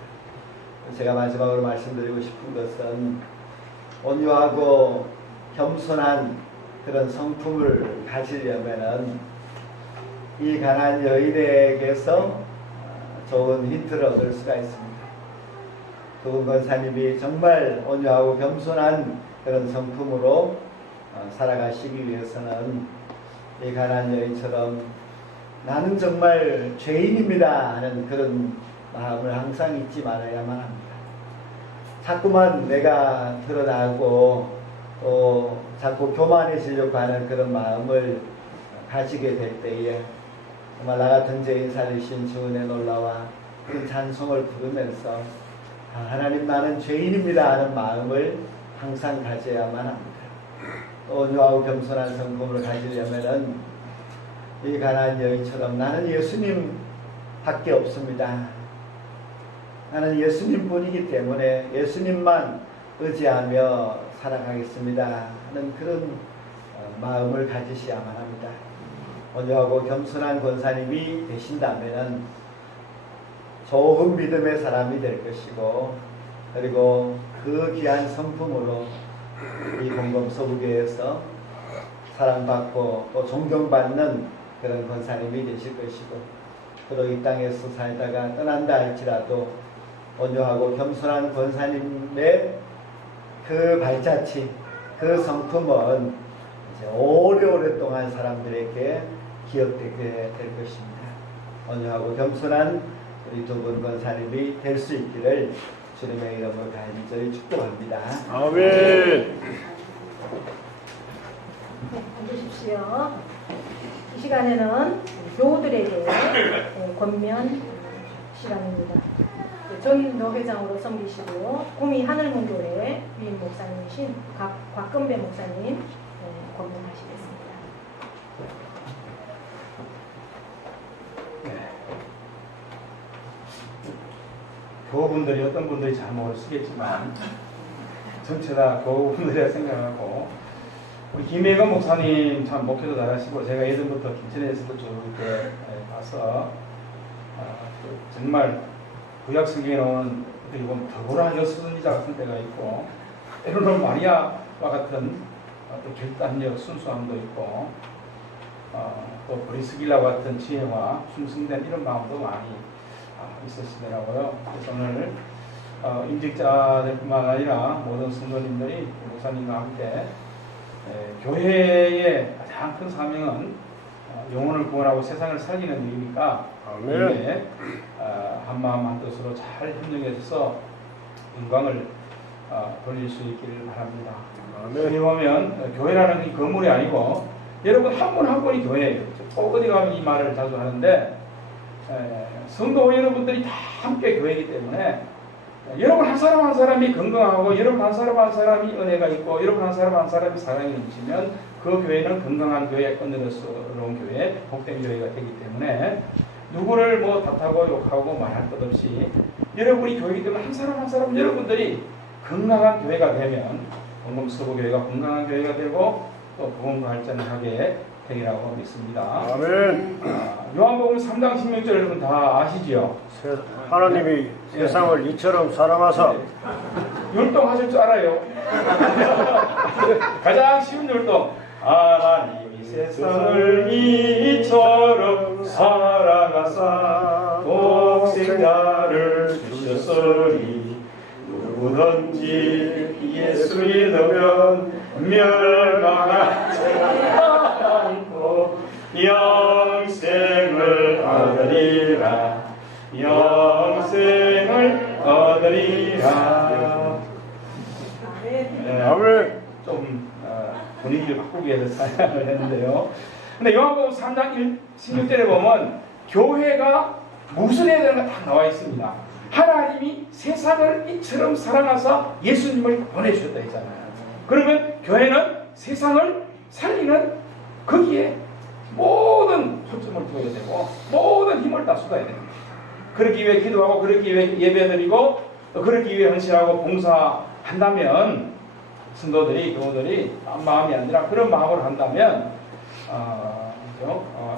제가 마지막으로 말씀드리고 싶은 것은 온유하고 겸손한 그런 성품을 가지려면은 이 가난한 여인에게서 좋은 힌트를 얻을 수가 있습니다. 도금 권사님이 정말 온유하고 겸손한 그런 성품으로 살아가시기 위해서는 이 가난한 여인처럼 나는 정말 죄인입니다 하는 그런 마음을 항상 잊지 말아야만 합니다. 자꾸만 내가 드러나고 또 자꾸 교만해지려고 하는 그런 마음을 가지게 될 때에 정말 나 같은 죄인 살리신 주은혜 놀라와 그 찬송을 부르면서 하나님 나는 죄인입니다 하는 마음을 항상 가져야만 합니다. 온유하고 겸손한 성품을 가지려면은 이 가난한 여인처럼 나는 예수님 밖에 없습니다. 나는 예수님 뿐이기 때문에 예수님만 의지하며 살아가겠습니다 하는 그런 마음을 가지셔야만 합니다. 온유하고 겸손한 권사님이 되신다면 좋은 믿음의 사람이 될 것이고 그리고 그 귀한 성품으로 이 공검서부교에서 사랑받고 또 존경받는 그런 권사님이 되실 것이고 그리고 이 땅에서 살다가 떠난다 할지라도 온유하고 겸손한 권사님의 그 발자취, 그 성품은 이제 오래오랫동안 사람들에게 기억되게 될 것입니다. 온유하고 겸손한 우리 두 분 권사님이 될 수 있기를 주님의 이름으로 간절히 축복합니다. 아멘. 앉으십시오. 이 시간에는 교우들에게 권면 시간입니다. 정인도 회장으로 섬기시고 구미 하늘문교회 위임 목사님이신 곽금배 목사님 권면하시겠습니다. 교우분들이 어떤 분들이 잘 모르시겠지만 전체 다 교우분들이라 생각하고 우리 김혜건 목사님 참 목회도 잘하시고 제가 예전부터 김천에서도 쭉 이렇게 봐서 정말 구약 성경에 나오는 어떻게 보면 더보라 여선지자 같은 때가 있고 때로는 마리아와 같은 어떤 결단력, 순수함도 있고 또 브리스길라 같은 지혜와 충성된 이런 마음도 많이 있으시더라고요. 그래서 오늘 임직자들뿐만 아니라 모든 성도님들이 목사님과 함께 교회의 가장 큰 사명은 영혼을 구원하고 세상을 살리는 일이니까 아멘. 한마음 한뜻으로 잘 협력해서 영광을 돌릴 수 있기를 바랍니다. 여기 보면 교회라는 이 건물이 아니고 여러분 한 분 한 분이 교회예요. 어디 가면 이 말을 자주 하는데 성도 여러분들이 다 함께 교회이기 때문에 여러분 한 사람 한 사람이 건강하고 여러분 한 사람 한 사람이 은혜가 있고 여러분 한 사람 한 사람이 사랑이 넘치면 그 교회는 건강한 교회, 은혜로운 교회, 복된 교회가 되기 때문에 누구를 뭐 탓하고 욕하고 말할 것 없이 여러분이 교회이기 때문에 한 사람 한 사람 여러분들이 건강한 교회가 되면 공동서부교회가 건강한 교회가 되고 또 복음과 발전을 하게 되리라고 믿습니다. 아멘. 요한복음 3장 16절 여러분 다 아시지요? 하나님이 세상을 이처럼 사랑하사 율동하실 줄 알아요? 가장 쉬운 율동. 하나님이 세상을 이처럼 사랑하사 독생자를 주셨으니 누구든지 예수 믿으면 멸망하지 않고 영생을 얻으리라. 영생을 얻으리라. 아멘. 좀 분위기를 바꾸기 위해서 찬양을 했는데요. 근데 요한복음 3장 16절에 보면 교회가 무슨 해야 되는가 딱 나와 있습니다. 하나님이 세상을 이처럼 사랑하사 예수님을 보내주셨다 했잖아요. 그러면 교회는 세상을 살리는 거기에 모든 초점을 두어야 되고 모든 힘을 다 쏟아야 됩니다. 그러기 위해 기도하고 그러기 위해 예배드리고 그러기 위해 헌신하고 봉사한다면 성도들이 교우들이 마음이 아니라 그런 마음으로 한다면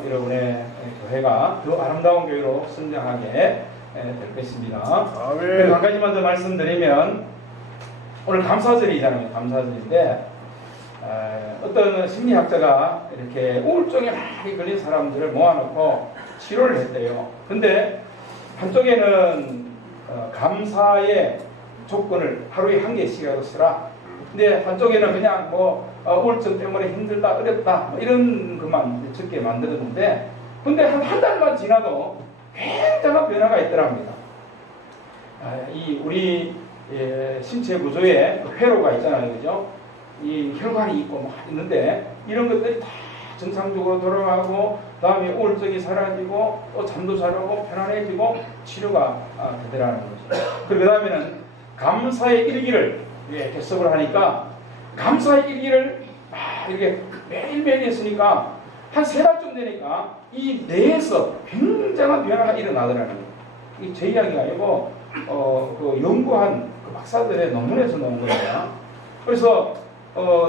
여러분의 교회가 더 아름다운 교회로 성장하게 될 것입니다. 아멘. 한 가지만 더 말씀드리면 오늘 감사절이잖아요. 감사절인데 어떤 심리학자가 이렇게 우울증에 많이 걸린 사람들을 모아놓고 치료를 했대요. 근데 한쪽에는 감사의 조건을 하루에 1개씩이라도 쓰라. 근데 한쪽에는 그냥 뭐 우울증 때문에 힘들다, 어렵다 뭐 이런 것만 적게 만들었는데 근데 한 달만 지나도 굉장한 변화가 있더랍니다. 이 우리 신체 구조에 회로가 있잖아요, 그죠? 이 혈관이 있고 뭐 있는데 이런 것들이 다 정상적으로 돌아가고 다음에 우울증이 사라지고 또 잠도 잘 오고 편안해지고 치료가 되더라는 거죠. 그리고 그 다음에는 감사의 일기를 이렇게 수업을 하니까 감사의 일기를 이렇게 매일매일 했으니까 한 3달쯤 되니까 이 뇌에서 굉장한 변화가 일어나더라는 거예요. 이 제 이야기가 아니고 그 연구한 그 박사들의 논문에서 나온 거예요. 그래서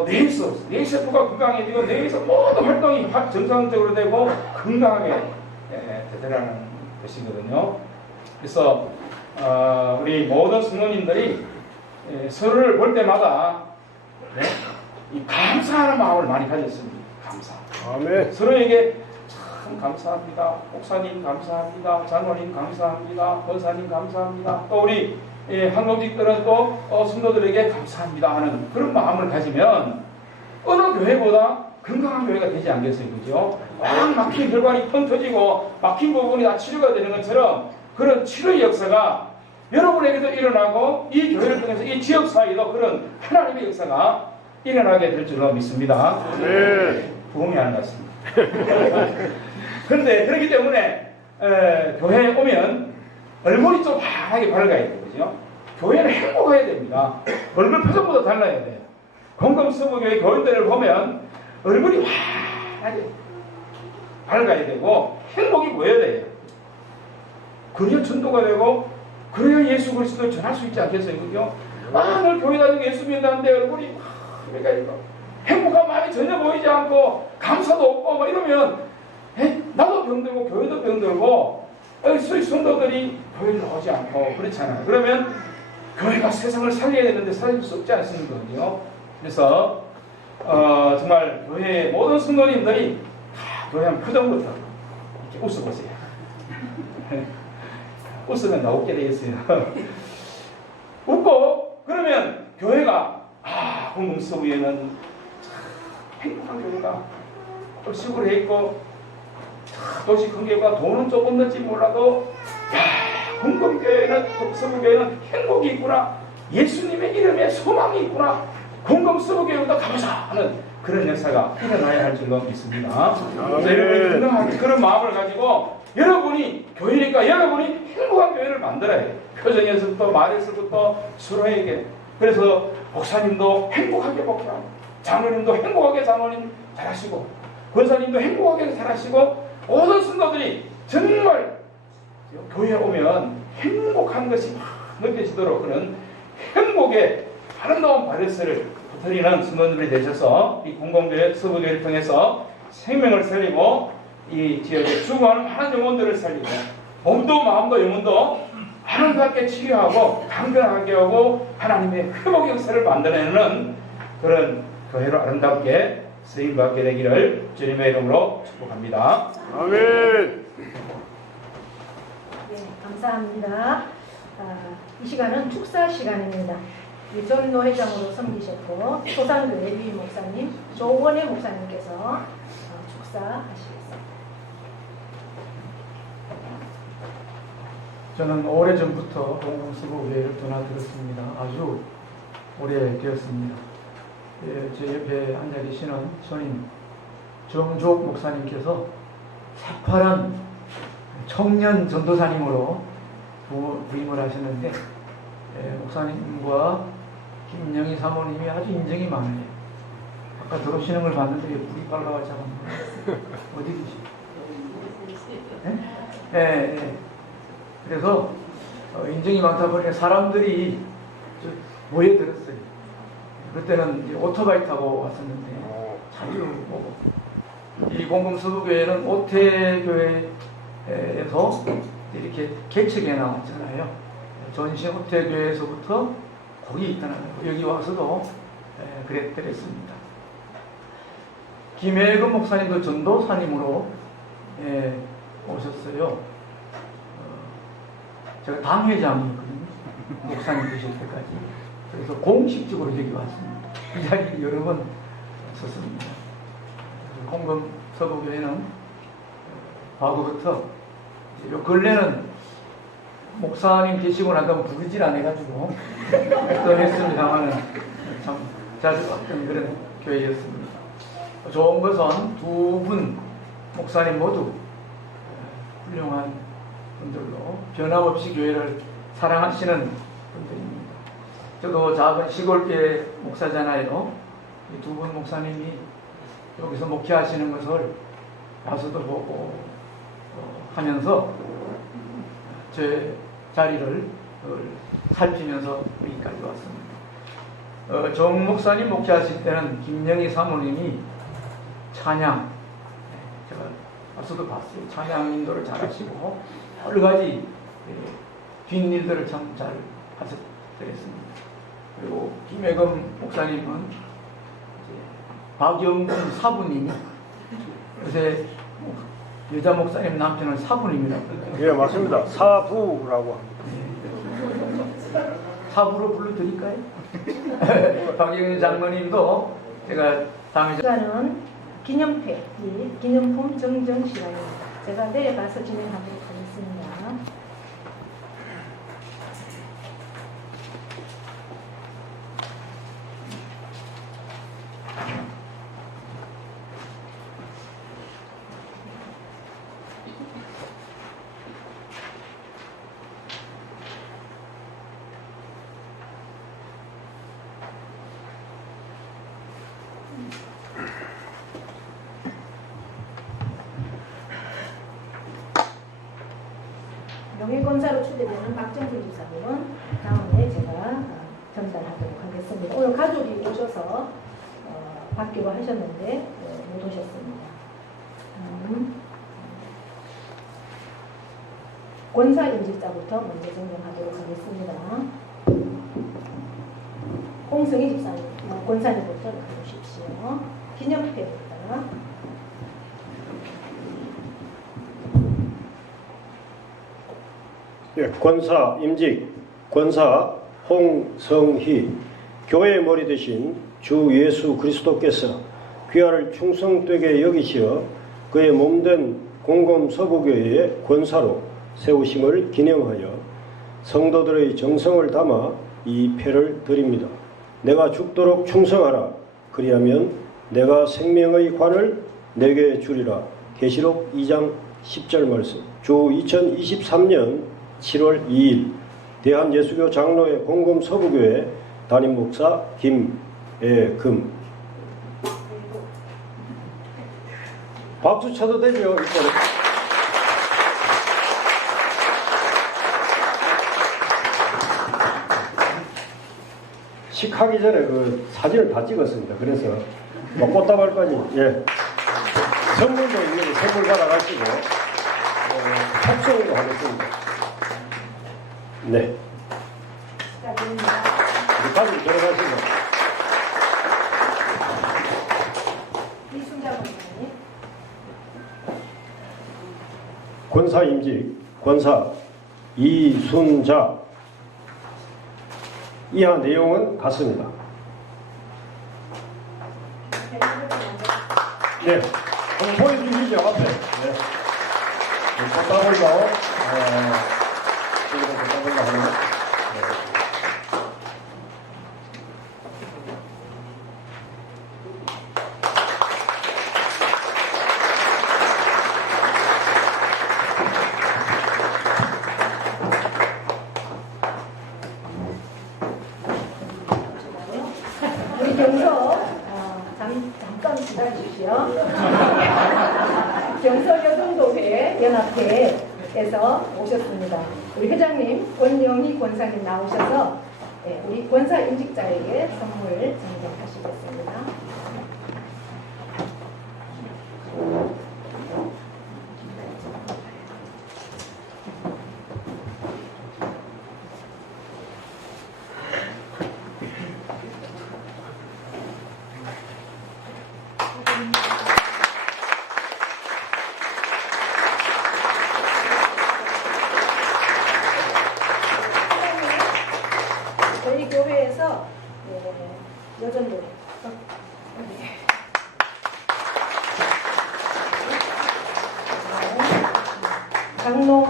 뇌에서 뇌세포가 건강해지고 뇌에서 모든 활동이 정상적으로 되고 건강하게 되더라는 것이거든요. 그래서 우리 모든 성도님들이 서로를 볼 때마다 이 감사하는 마음을 많이 가졌습니다. 감사. 아멘. 서로에게 참 감사합니다. 목사님 감사합니다. 장로님 감사합니다. 권사님 감사합니다. 또 우리 한국직들은 또 성도들에게 감사합니다 하는 그런 마음을 가지면 어느 교회보다 건강한 교회가 되지 않겠어요, 그죠? 막 막힌 혈관이 펑 터지고 막힌 부분이 다 치료가 되는 것처럼 그런 치료의 역사가 여러분에게도 일어나고 이 교회를 통해서 이 지역사회에도 그런 하나님의 역사가 일어나게 될 줄로 믿습니다. 네. 부흥이 안 났습니다. 그런데 그렇기 때문에 교회에 오면 얼굴이 좀 환하게 밝아야 돼요. 그죠? 교회는 행복해야 됩니다. 얼굴 표정보다 달라야 돼요. 공동서부교회 교인들을 보면 얼굴이 환하게 밝아야 되고 행복이 보여야 돼요. 그래야 전도가 되고 그래야 예수 그리스도를 전할 수 있지 않겠어요? 그죠? 늘 교회 다니고 예수 믿는다는데 얼굴이 그러니까 행복한 마음이 전혀 보이지 않고 감사도 없고 뭐 이러면 나도 병들고 교회도 병들고 성도들이 교회를 나오지 않고 그렇잖아요. 그러면 교회가 세상을 살려야 되는데 살릴 수 없지 않습니까? 그래서 정말 교회의 모든 성도님들이 다 교회 한 표정부터 이렇게 웃어보세요. 웃으면 나 웃게 되겠어요. 웃고 그러면 교회가 공동서부에는 행복한 교회가 시골에 있고 도시 큰 교회가 돈은 조금 넣지 몰라도 공동교회는 서부교회는 행복이 있구나, 예수님의 이름에 소망이 있구나, 공동서부교회보다 가보자 하는 그런 역사가 일어나야 할 줄로 믿습니다. 그래서 여러분이 그런 마음을 가지고 여러분이 교회니까 여러분이 행복한 교회를 만들어야 해요. 표정에서부터 말에서부터 서로에게. 그래서 목사님도 행복하게 목사하고, 장로님도 행복하게 장로님 잘하시고, 권사님도 행복하게 잘하시고, 모든 성도들이 정말 교회에 오면 행복한 것이 막 느껴지도록 그런 행복의 아름다운 바이러스를 터뜨리는 성도들이 되셔서 이 공공교회 서부교회를 통해서 생명을 살리고 이 지역에 죽어가는 많은 영혼들을 살리고 몸도 마음도 영혼도 아름답게 치유하고 강건하게 하고 하나님의 회복 역사를 만들어내는 그런 교회로 아름답게 쓰임받게 되기를 주님의 이름으로 축복합니다. 아멘. 네, 감사합니다. 이 시간은 축사 시간입니다. 전 노회장으로 섬기셨고 소산교회 류희 목사님, 조원혜 목사님께서 축사하시겠습니다. 저는 오래전부터 공공서부교회를 드나들었습니다. 아주 오래되었습니다. 예, 제 옆에 앉아 계시는 손님 정주옥 목사님께서 새파란 청년 전도사님으로 부임을 하셨는데 목사님과 김영희 사모님이 아주 인정이 많아요. 아까 들어오시는 걸 봤는데 불이 빨라가지고 어디 계시죠? 네? 그래서 인정이 많다 보니까 사람들이 모여들었어요. 그때는 이제 오토바이 타고 왔었는데 자주 보고 이 공공서부교회는 오태교회에서 이렇게 개척해 나왔잖아요. 전신 오태교회에서부터 거기 있다는 거예요. 여기 와서도 그랬습니다. 김혜금 목사님도 전도사님으로 오셨어요. 제가 당회장이거든요. 목사님 되실 때까지. 그래서 공식적으로 여기 왔습니다. 이 자리에 여러 번 섰습니다. 공금 서부교회는 과거부터 요 근래는 목사님 계시고 나서 부르질 않아가지고 또 했습니다만은 참 자주 왔던 그런 교회였습니다. 좋은 것은 두 분 목사님 모두 훌륭한 분들로 변함없이 교회를 사랑하시는 분들입니다. 저도 작은 시골교회 목사잖아요. 이 두 분 목사님이 여기서 목회하시는 것을 와서도 보고 하면서 제 자리를 살피면서 여기까지 왔습니다. 정 목사님 목회하실 때는 김영희 사모님이 찬양, 제가 와서도 봤어요. 찬양 인도를 잘하시고 여러 가지 뒷일들을 참 잘 하셨습니다. 그리고 김혜금 목사님은 박영근 사부님이 요새 여자 목사님 남편은 사부님이라고. 예, 맞습니다. 사부라고 합니다. 사부로 불러드릴까요? 박영근 장모님도 제가 당회장. 시간은 기념회, 기념품 증정 시간입니다. 제가 내려가서 진행하도록 하겠습니다. 명예권사로 추대되는 박정진 집사님은 다음에 제가 전달하도록 하겠습니다. 오늘 가족이 오셔서 받기로 하셨는데 못 오셨습니다. 권사 임직자부터 먼저 전달하도록 하겠습니다. 홍승희 집사님, 권사님부터 가주십시오. 기념회입니다. 예, 권사 임직, 권사 홍성희, 교회의 머리 되신 주 예수 그리스도께서 귀하를 충성되게 여기시어 그의 몸된 공검서부교회의 권사로 세우심을 기념하여 성도들의 정성을 담아 이 패를 드립니다. 내가 죽도록 충성하라. 그리하면 내가 생명의 관을 내게 주리라. 계시록 2장 10절 말씀. 주 2023년 7월 2일 대한예수교 장로회 공금 서부교회 담임 목사 김애금. 박수 쳐도 되죠? 이번에. 식하기 전에 그 사진을 다 찍었습니다. 그래서 뭐 꽃다발까지, 예. 선물도 있는데 선물 받아가시고, 탑송도 하겠습니다. 네. 우리 가족 들어가시고. 이순자 권사님. 권사 임직, 권사 이순자. 이하 내용은 같습니다. 네. 한번 보여주시죠, 앞에. 네. 꽃다발로, 지금 꽃다발로 하는 거. 우리 경서 잠깐 기다려주시오. 경서 여동도회 연합회에서 오셨습니다. 우리 회장님 권영희 권사님 나오셔서 우리 권사 임직자에게 선물 전달하시겠습니다. 저희 교회에서 여전도 장로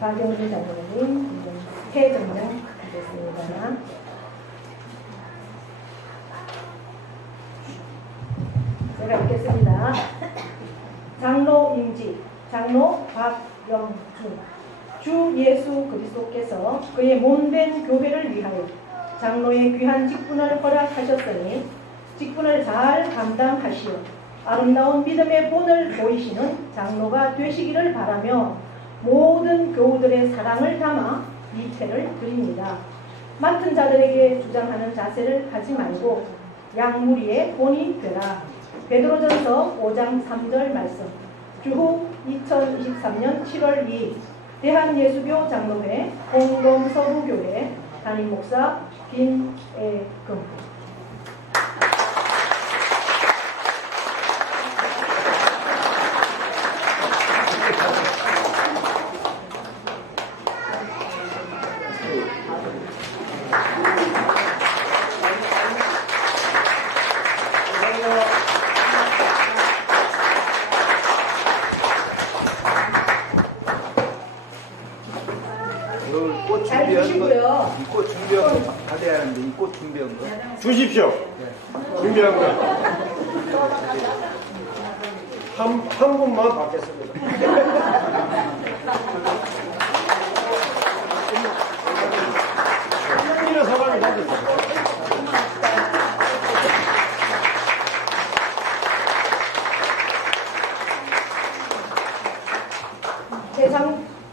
박영주 장로님 폐정령 하겠습니다. 제가 읽겠습니다. 장로 임직, 장로 박영준. 주 예수 그리스도께서 그의 몸된 교회를 위하여 장로의 귀한 직분을 허락하셨으니 직분을 잘 감당하시어 아름다운 믿음의 본을 보이시는 장로가 되시기를 바라며 모든 교우들의 사랑을 담아 이패를 드립니다. 맡은 자들에게 주장하는 자세를 하지 말고 양무리의 본이 되라. 베드로전서 5장 3절 말씀. 주후 2023년 7월 2일 대한예수교 장로회 공동서부교회 담임 목사 김애금. 잘 주시고요. 이 꽃 준비한 거 받아야 하는데 이 꽃 준비한 거. 주십시오. 준비한 거. 한 분만 받겠습니다. 이런 사람이 받습니다. 네,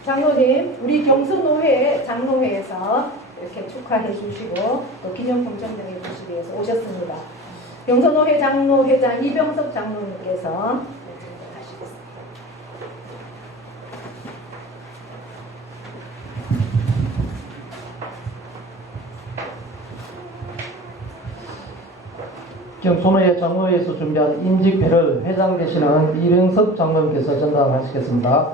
장로님, 우리 경서노회 장로회에서 이렇게 축하해 주시고 또 기념품 전달해 주시기 위해서 오셨습니다. 경서노회 장로회장 이병석 장로님께서 하시겠습니다. 경소노회 장로회에서 준비한 임직패를 회장 되시는 이병석 장로님께서 전달하시겠습니다.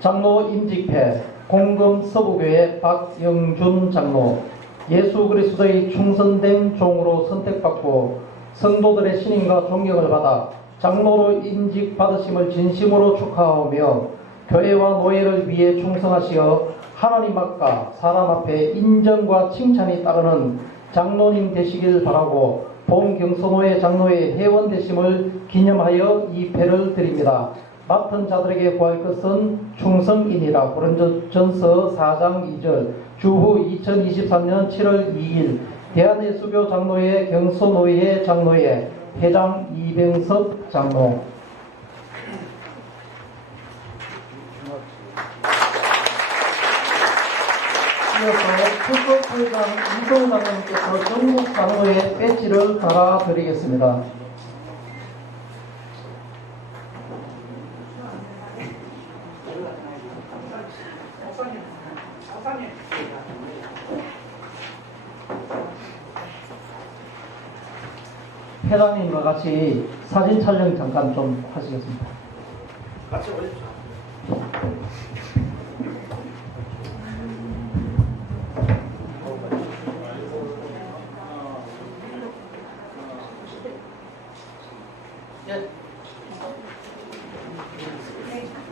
장로 임직패 공금 서부교회 박영준 장로 예수 그리스도의 충성된 종으로 선택받고 성도들의 신임과 존경을 받아 장로로 임직받으심을 진심으로 축하하며 교회와 노예를 위해 충성하시어 하나님 앞과 사람 앞에 인정과 칭찬이 따르는 장로님 되시길 바라고 본 경서노회 장로회 회원 되심을 기념하여 이 패를 드립니다. 맡은 자들에게 구할 것은 충성이니라. 고린도전서 4장 2절. 주후 2023년 7월 2일 대한예수교 장로회 경서노회 장로회 회장 이병섭 장로. 이어서 출석회장 이동 장로님께서 전국 장로회 배지를 달아드리겠습니다. 회장님과 같이 사진 촬영 잠깐 좀 하시겠습니다. 같이 오십시오.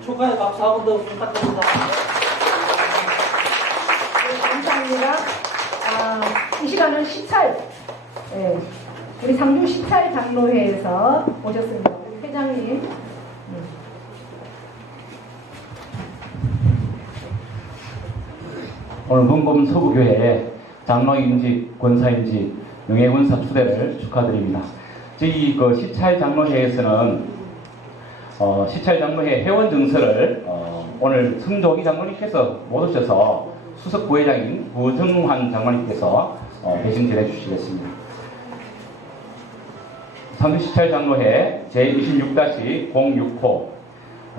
축하의 박수 한 번 더 부탁드립니다. 네, 감사합니다. 이 시간은 시찰, 우리 상주 시찰 장로회에서 오셨습니다. 우리 회장님. 오늘 문금 서구교회 장로임직, 권사임직, 명예권사 추대를 축하드립니다. 저희 그 시찰 장로회에서는 시찰 장로회 회원 증서를 오늘 성조기 장로님께서 못 오셔서 수석 부회장인 구정환 장로님께서 대신 전해주시겠습니다. 상주시찰 장로회 제26-065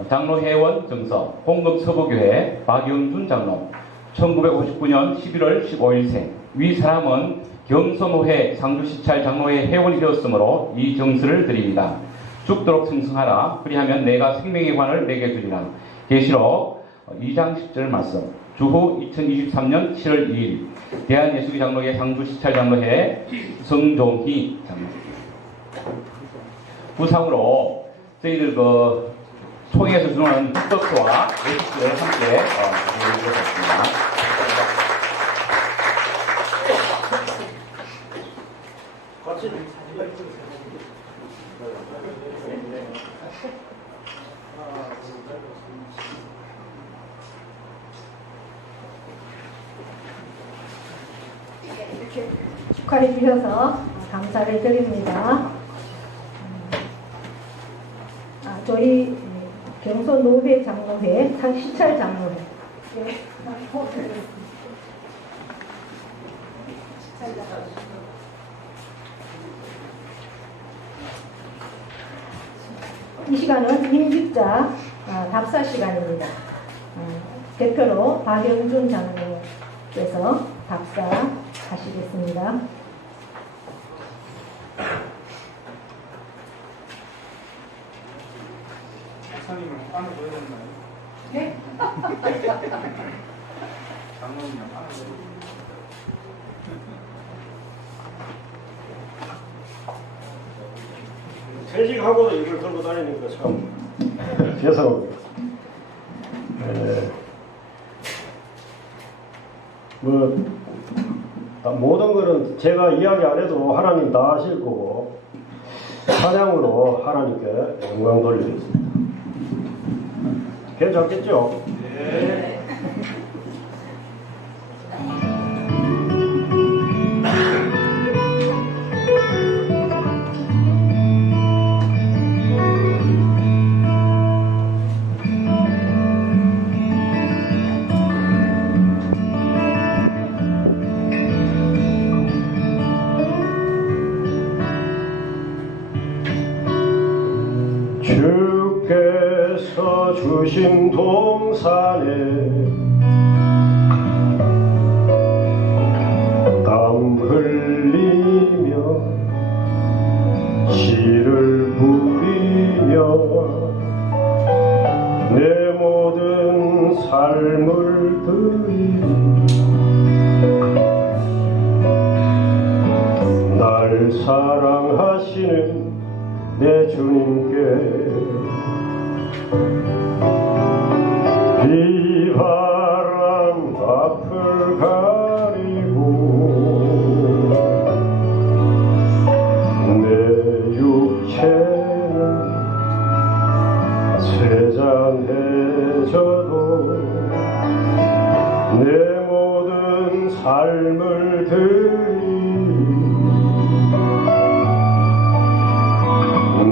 장로회원 증서 공금 서부교회 박영준 장로 1959년 11월 15일생 위 사람은 경서노회 상주시찰 장로회 회원이 되었으므로 이 증서를 드립니다. 죽도록 승승하라. 그리하면 내가 생명의 관을 내게 주리라. 계시록 2장 10절 말씀. 주후 2023년 7월 2일 대한예수교 장로회 상주시찰 장로회 성종희 장로. 부상으로 저희들 그 총회에서 주는 흑덕수와 예식을 함께 해주셨습니다. 이렇게 축하해 주셔서 감사를 드립니다. 저희 경서노회 장로회, 시찰 장로회. 이 시간은 임직자 답사 시간입니다. 대표로 박영준 장로께서 답사하시겠습니다. 목사님을 안에 보여야 되나요? 네? 장로님 안에 보여야 퇴직하고도 이걸 들고 다니니까 참. 죄송합니다. 모든 것은 제가 이야기 안 해도 하나님 다 하실 거고 찬양으로 하나님께 영광 돌리겠습니다. 괜찮겠죠? 네. 주께서 주신 동산에 땀 흘리며 씨를 뿌리며 내 모든 삶을 드리니 날 사랑하시는 내 주님께 비바람 앞을 가리고 내 육체는 쇠자 삶을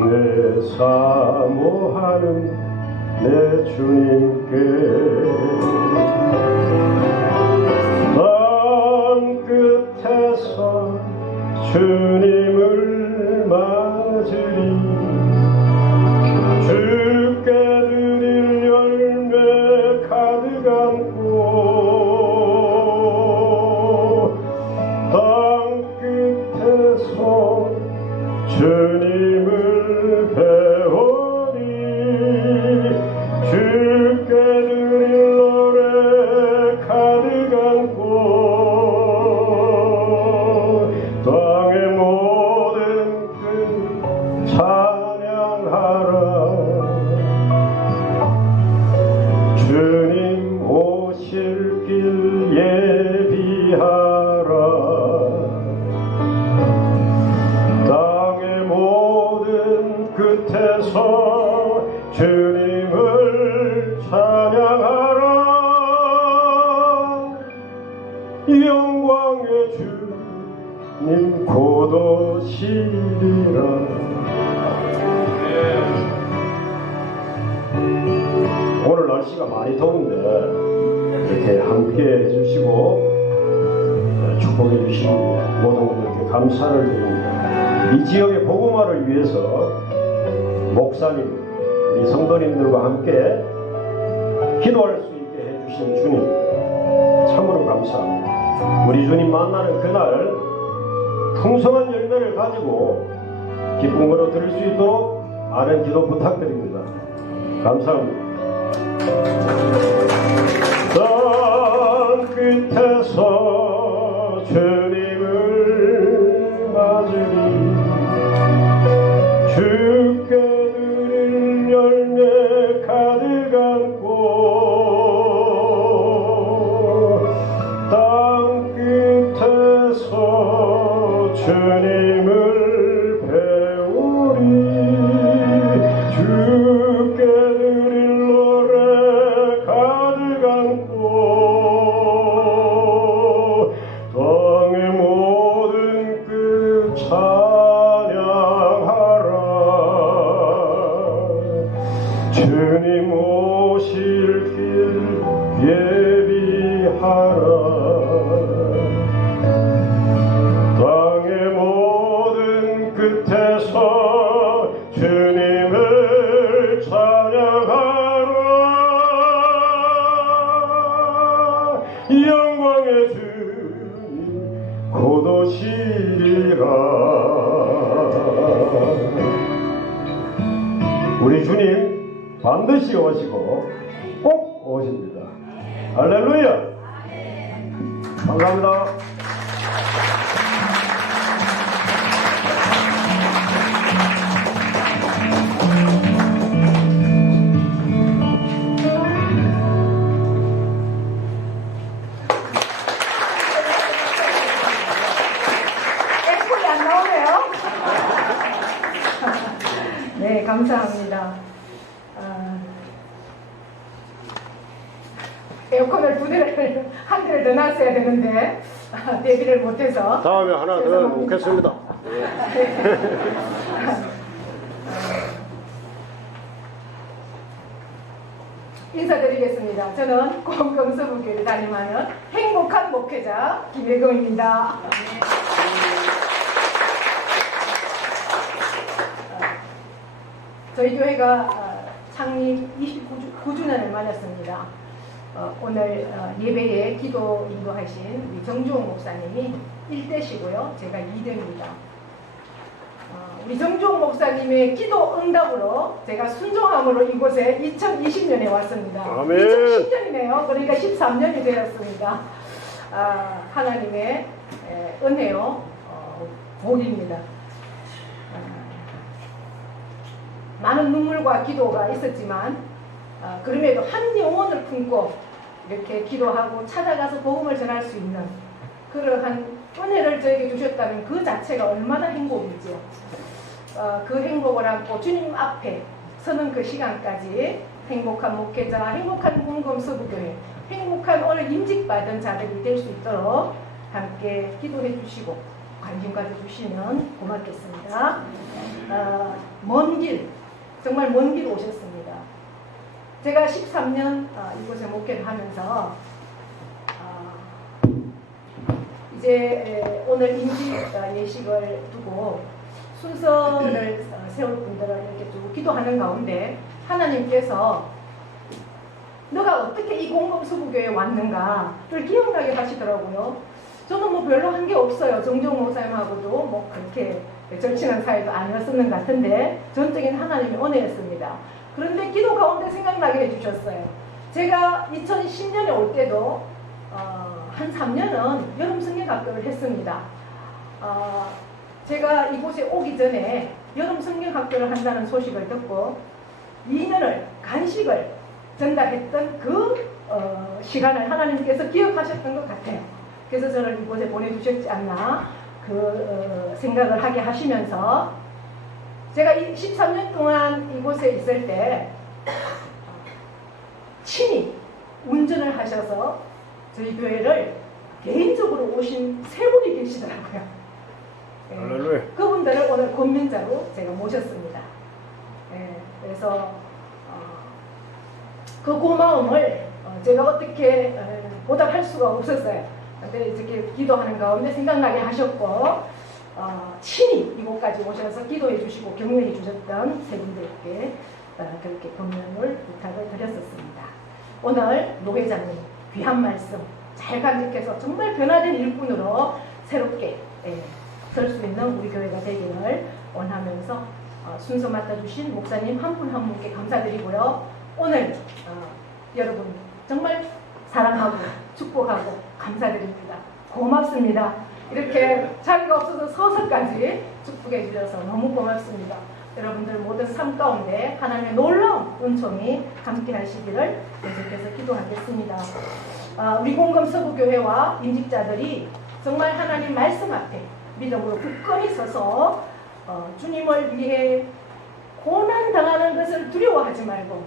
내 사모하는 내 주님께 땅 끝에서 주님을 맞으리 주께 드릴 열매 가득 안고 땅 끝에서 주님을 배우리 주께 드릴 노래 가득 안고 땅의 모든 끝 찬양하라 주님 오실 길 예비하라 땅의 모든 끝에서 주님을 찬양하라 영광의 주님 곧 오시리라 오늘 날씨가 많이 더운데 이렇게 함께 해주시고 축복해 주신 모든 분들께 감사를 드립니다. 이 지역의 복음화를 위해서 목사님, 우리 성도님들과 함께 기도할 수 있게 해주신 주님 참으로 감사합니다. 우리 주님 만나는 그날 풍성한 열매를 가지고 기쁨으로 드릴 수 있도록 많은 기도 부탁드립니다. 감사합니다. 땅 끝에서 주님을 맞으리 주께 드릴 열매 가득 안고 땅 끝에서 주님을 배우리 주께 드릴 노래 가득 안고 땅의 모든 끝 찬양하라 주님 오실 길 예비하라 땅의 모든 끝에서 주님을 찬양하라 영광의 주님 곧 오시리라 우리 주님 반드시 오시고 꼭 오십니다. 할렐루야. 감사합니다. 앵콜이 안 나오네요. 네, 감사합니다. 에어컨을 한 대를 더 놨어야 되는데 대비를 못해서 다음에 하나 더 놓겠습니다. 인사드리겠습니다. 저는 공경서부교를 담임하는 행복한 목회자 김혜경입니다. 저희 교회가 창립 29주년을 맞았습니다. 오늘 예배에 기도 인도하신 우리 정주홍 목사님이 1대시고요. 제가 2대입니다. 우리 정주홍 목사님의 기도 응답으로 제가 순종함으로 이곳에 2020년에 왔습니다. 아멘. 2010년이네요. 그러니까 13년이 되었습니다. 하나님의 은혜요 복입니다. 많은 눈물과 기도가 있었지만 그럼에도 한 영혼을 품고 이렇게 기도하고 찾아가서 복음을 전할 수 있는 그러한 은혜를 저에게 주셨다는 그 자체가 얼마나 행복이죠. 그 행복을 안고 주님 앞에 서는 그 시간까지 행복한 목회자, 행복한 공검서부교회, 행복한 오늘 임직받은 자들이 될 수 있도록 함께 함께 기도해 주시고 관심 가져주시면 고맙겠습니다. 먼 길, 정말 먼 길 오셨습니다. 제가 13년 이곳에 목회를 하면서 이제 오늘 임시 예식을 두고 순서를 세울 분들을 이렇게 쭉 기도하는 가운데 하나님께서 너가 어떻게 이 공검서구교에 왔는가를 기억나게 하시더라고요. 저는 뭐 별로 한 게 없어요. 정종 목사님하고도 뭐 그렇게 절친한 사이도 아니었었는 것 같은데 전적인 하나님의 은혜였습니다. 그런데 기도 가운데 생각나게 해주셨어요. 제가 2010년에 올 때도 한 3년은 여름 성경학교를 했습니다. 제가 이곳에 오기 전에 여름 성경학교를 한다는 소식을 듣고 2년을 간식을 전달했던 그 시간을 하나님께서 기억하셨던 것 같아요. 그래서 저를 이곳에 보내주셨지 않나 그 생각을 하게 하시면서 제가 13년 동안 이곳에 있을 때 친히 운전을 하셔서 저희 교회를 개인적으로 오신 세 분이 계시더라고요. 그분들을 오늘 권면자로 제가 모셨습니다. 그래서 그 고마움을 제가 어떻게 보답할 수가 없었어요. 근데 이렇게 기도하는 가운데 생각나게 하셨고 친히 이곳까지 오셔서 기도해 주시고 격려해 주셨던 세 분들께 그렇게 권면을 부탁을 드렸었습니다. 오늘 노 회장님 귀한 말씀 잘 간직해서 정말 변화된 일꾼으로 새롭게 설 수 있는 우리 교회가 되기를 원하면서 순서 맡아주신 목사님 한 분 한 분께 감사드리고요. 오늘 여러분 정말 사랑하고 축복하고 감사드립니다. 고맙습니다. 이렇게 자리가 없어서 서서까지 축복해 주셔서 너무 고맙습니다. 여러분들 모든 삶 가운데 하나님의 놀라운 은총이 함께 하시기를 계속해서 기도하겠습니다. 우리 공검서구교회와 임직자들이 정말 하나님 말씀 앞에 믿음으로 굳건히 서서 주님을 위해 고난당하는 것을 두려워하지 말고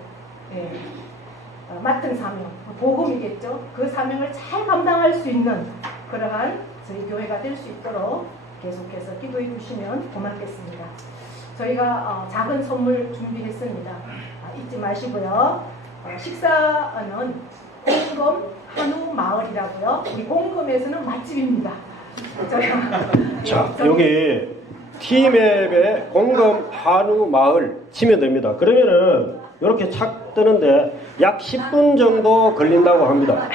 맡은 사명, 복음이겠죠. 그 사명을 잘 감당할 수 있는 그러한 저희 교회가 될 수 있도록 계속해서 기도해 주시면 고맙겠습니다. 저희가 작은 선물 준비했습니다. 잊지 마시고요. 식사는 공검 한우 마을이라고요. 우리 공검에서는 맛집입니다. 자, 여기 T맵에 공검 한우 마을 치면 됩니다. 그러면은 이렇게 착 뜨는데 약 10분 정도 걸린다고 합니다.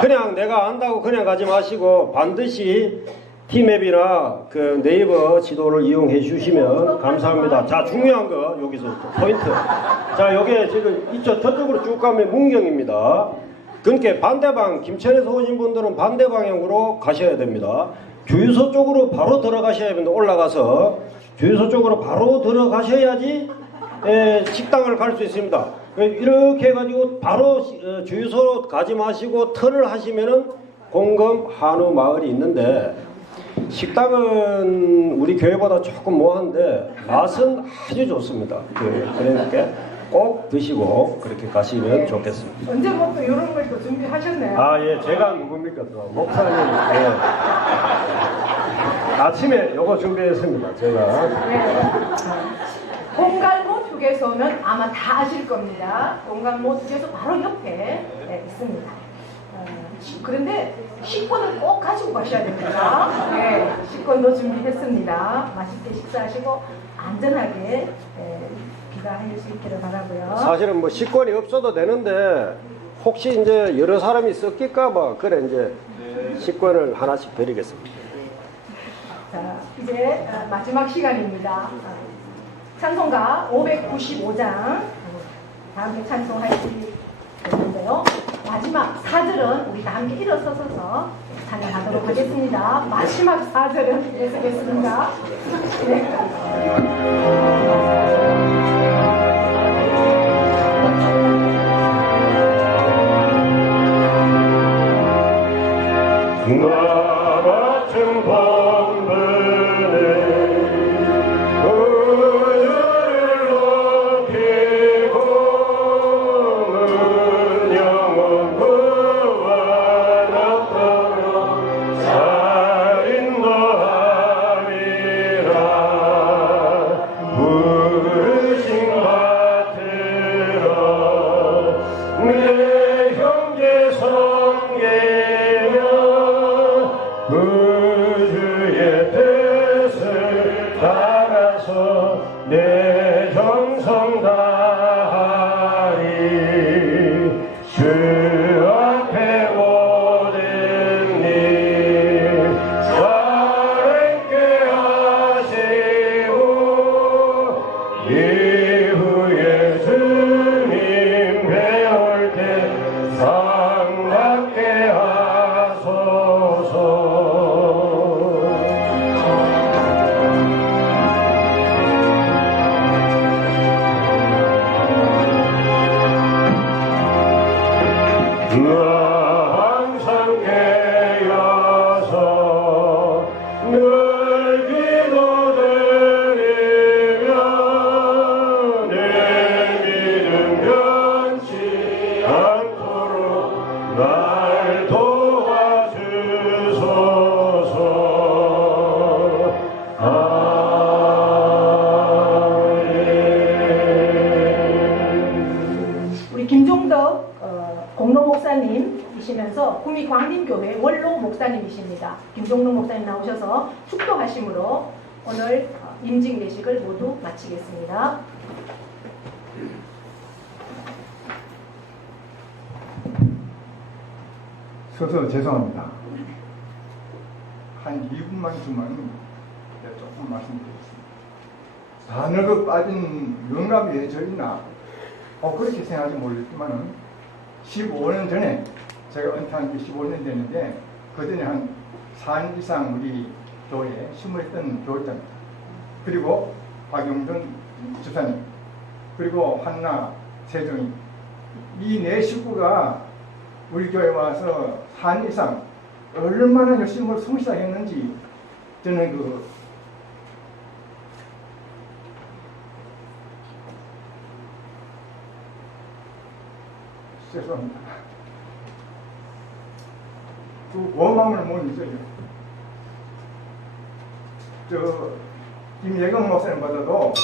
그냥 내가 안다고 그냥 가지 마시고 반드시 T맵이나 그 네이버 지도를 이용해 주시면 감사합니다. 자, 중요한 거 여기서 포인트. 자, 여기 지금 저쪽으로 쭉 가면 문경입니다. 그러니까 반대방, 김천에서 오신 분들은 반대 방향으로 가셔야 됩니다. 주유소 쪽으로 바로 들어가셔야 됩니다. 올라가서 주유소 쪽으로 바로 들어가셔야지 식당을 갈 수 있습니다. 이렇게 해가지고 바로 주유소 가지 마시고 턴을 하시면은 공검 한우 마을이 있는데 식당은 우리 교회보다 조금 모한데 맛은 아주 좋습니다. 그러니까 꼭 드시고 그렇게 가시면 좋겠습니다. 언제부터 이런 걸 또 준비하셨나요? 아, 예, 제가 누굽니까? 또 목사님. 예. 아침에 요거 준비했습니다. 제가. 네. 공갈못 휴게소는 아마 다 아실 겁니다. 공갈못 휴게소 바로 옆에 있습니다. 그런데 식권을 꼭 가지고 가셔야 됩니다. 네, 식권도 준비했습니다. 맛있게 식사하시고 안전하게 귀가할 수 있기를 바라고요. 사실은 뭐 식권이 없어도 되는데 혹시 이제 여러 사람이 섞일까봐 그래 이제 식권을 하나씩 드리겠습니다. 자, 이제 마지막 시간입니다. 찬송가 595장 다음에 찬송할 있는데요. 마지막 4절은 우리 다 함께 일어서서 찬양하도록 하겠습니다. 마지막 4절은 예수겠습니다. 네. 나 같은 범죄네 의를 높이고 영원 구원하도록 주의 뜻을 따라서 내 정성 다하리 주 앞에 모든 일 사랑케 하시고 이후에 주님 배울 때 상납게 하소서. 나 항상 깨어서 늘 기도드리며 내 믿음 변치 않도록 날 도와주소서. 우리 김종덕 공로 목사님이시면서 구미 광림교회 원로 목사님이십니다. 김종덕 목사님 나오셔서 축도하심으로 오늘 임직 예식을 모두 마치겠습니다. 서서 죄송합니다. 한 2분만 주면 조금 말씀드리겠습니다. 늙어 빠진 영감이 왜 저리나 그렇게 생각하지 모르겠지만은 15년 전에 제가 은퇴한 지 15년 됐는데 그전에 한 4년 이상 우리 교회에 심으했던 교회장입니다. 그리고 박용준 집사님 그리고 한나 세종이 이 네 식구가 우리 교회에 와서 4년 이상 얼마나 열심히 성실했는지 저는 죄송합니다. 그 원망을 못 잊어요. 김예경 목사님보다도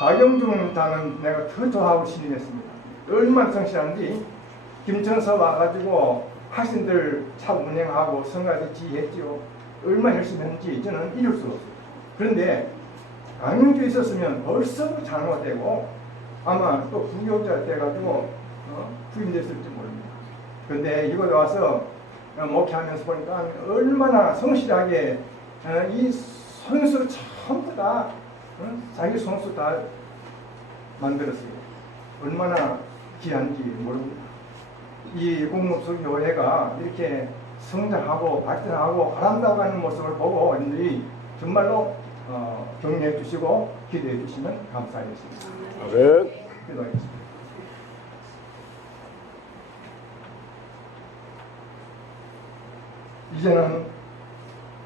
박영중 장은 내가 더 좋아하고 신임했습니다. 얼마나 성실한지 김천서 와가지고 학생들 차 운행하고 성가대 지휘했지요. 얼마나 열심히 했는지 저는 잊을 수가 없어요. 그런데 강릉주에 있었으면 벌써 장로가 되고 아마 또 부교자 돼가지고 부임됐을지 모릅니다. 그런데 이곳에 와서 목회하면서 보니까 얼마나 성실하게 이 손수 전부 다 자기 손수 다 만들었어요. 얼마나 귀한지 모릅니다. 이 공급수 교회가 이렇게 성장하고 발전하고 바란다고 하는 모습을 보고 여러분들이 정말로 격려해 주시고 기대해 주시면 감사하겠습니다. 기도하겠습니다. 이제는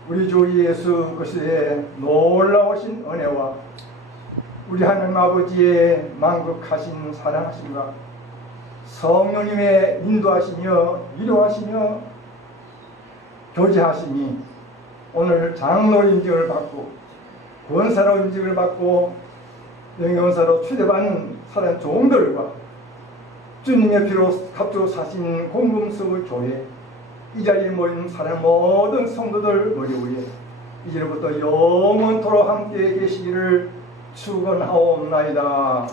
우리 주 예수 그리스도의 놀라우신 은혜와 우리 하나님 아버지의 만극하신 사랑하심과 성령님의 인도하시며 위로하시며 교제하심이 오늘 장로 인증을 받고 권사로 인증을 받고 영영사로 초대받는 사람 종들과 주님의 피로 값주고 사신 공금수 교회 이 자리에 모인 사람 모든 성도들 머리 위에 이제부터 영원토록 함께 계시기를 축원하옵나이다.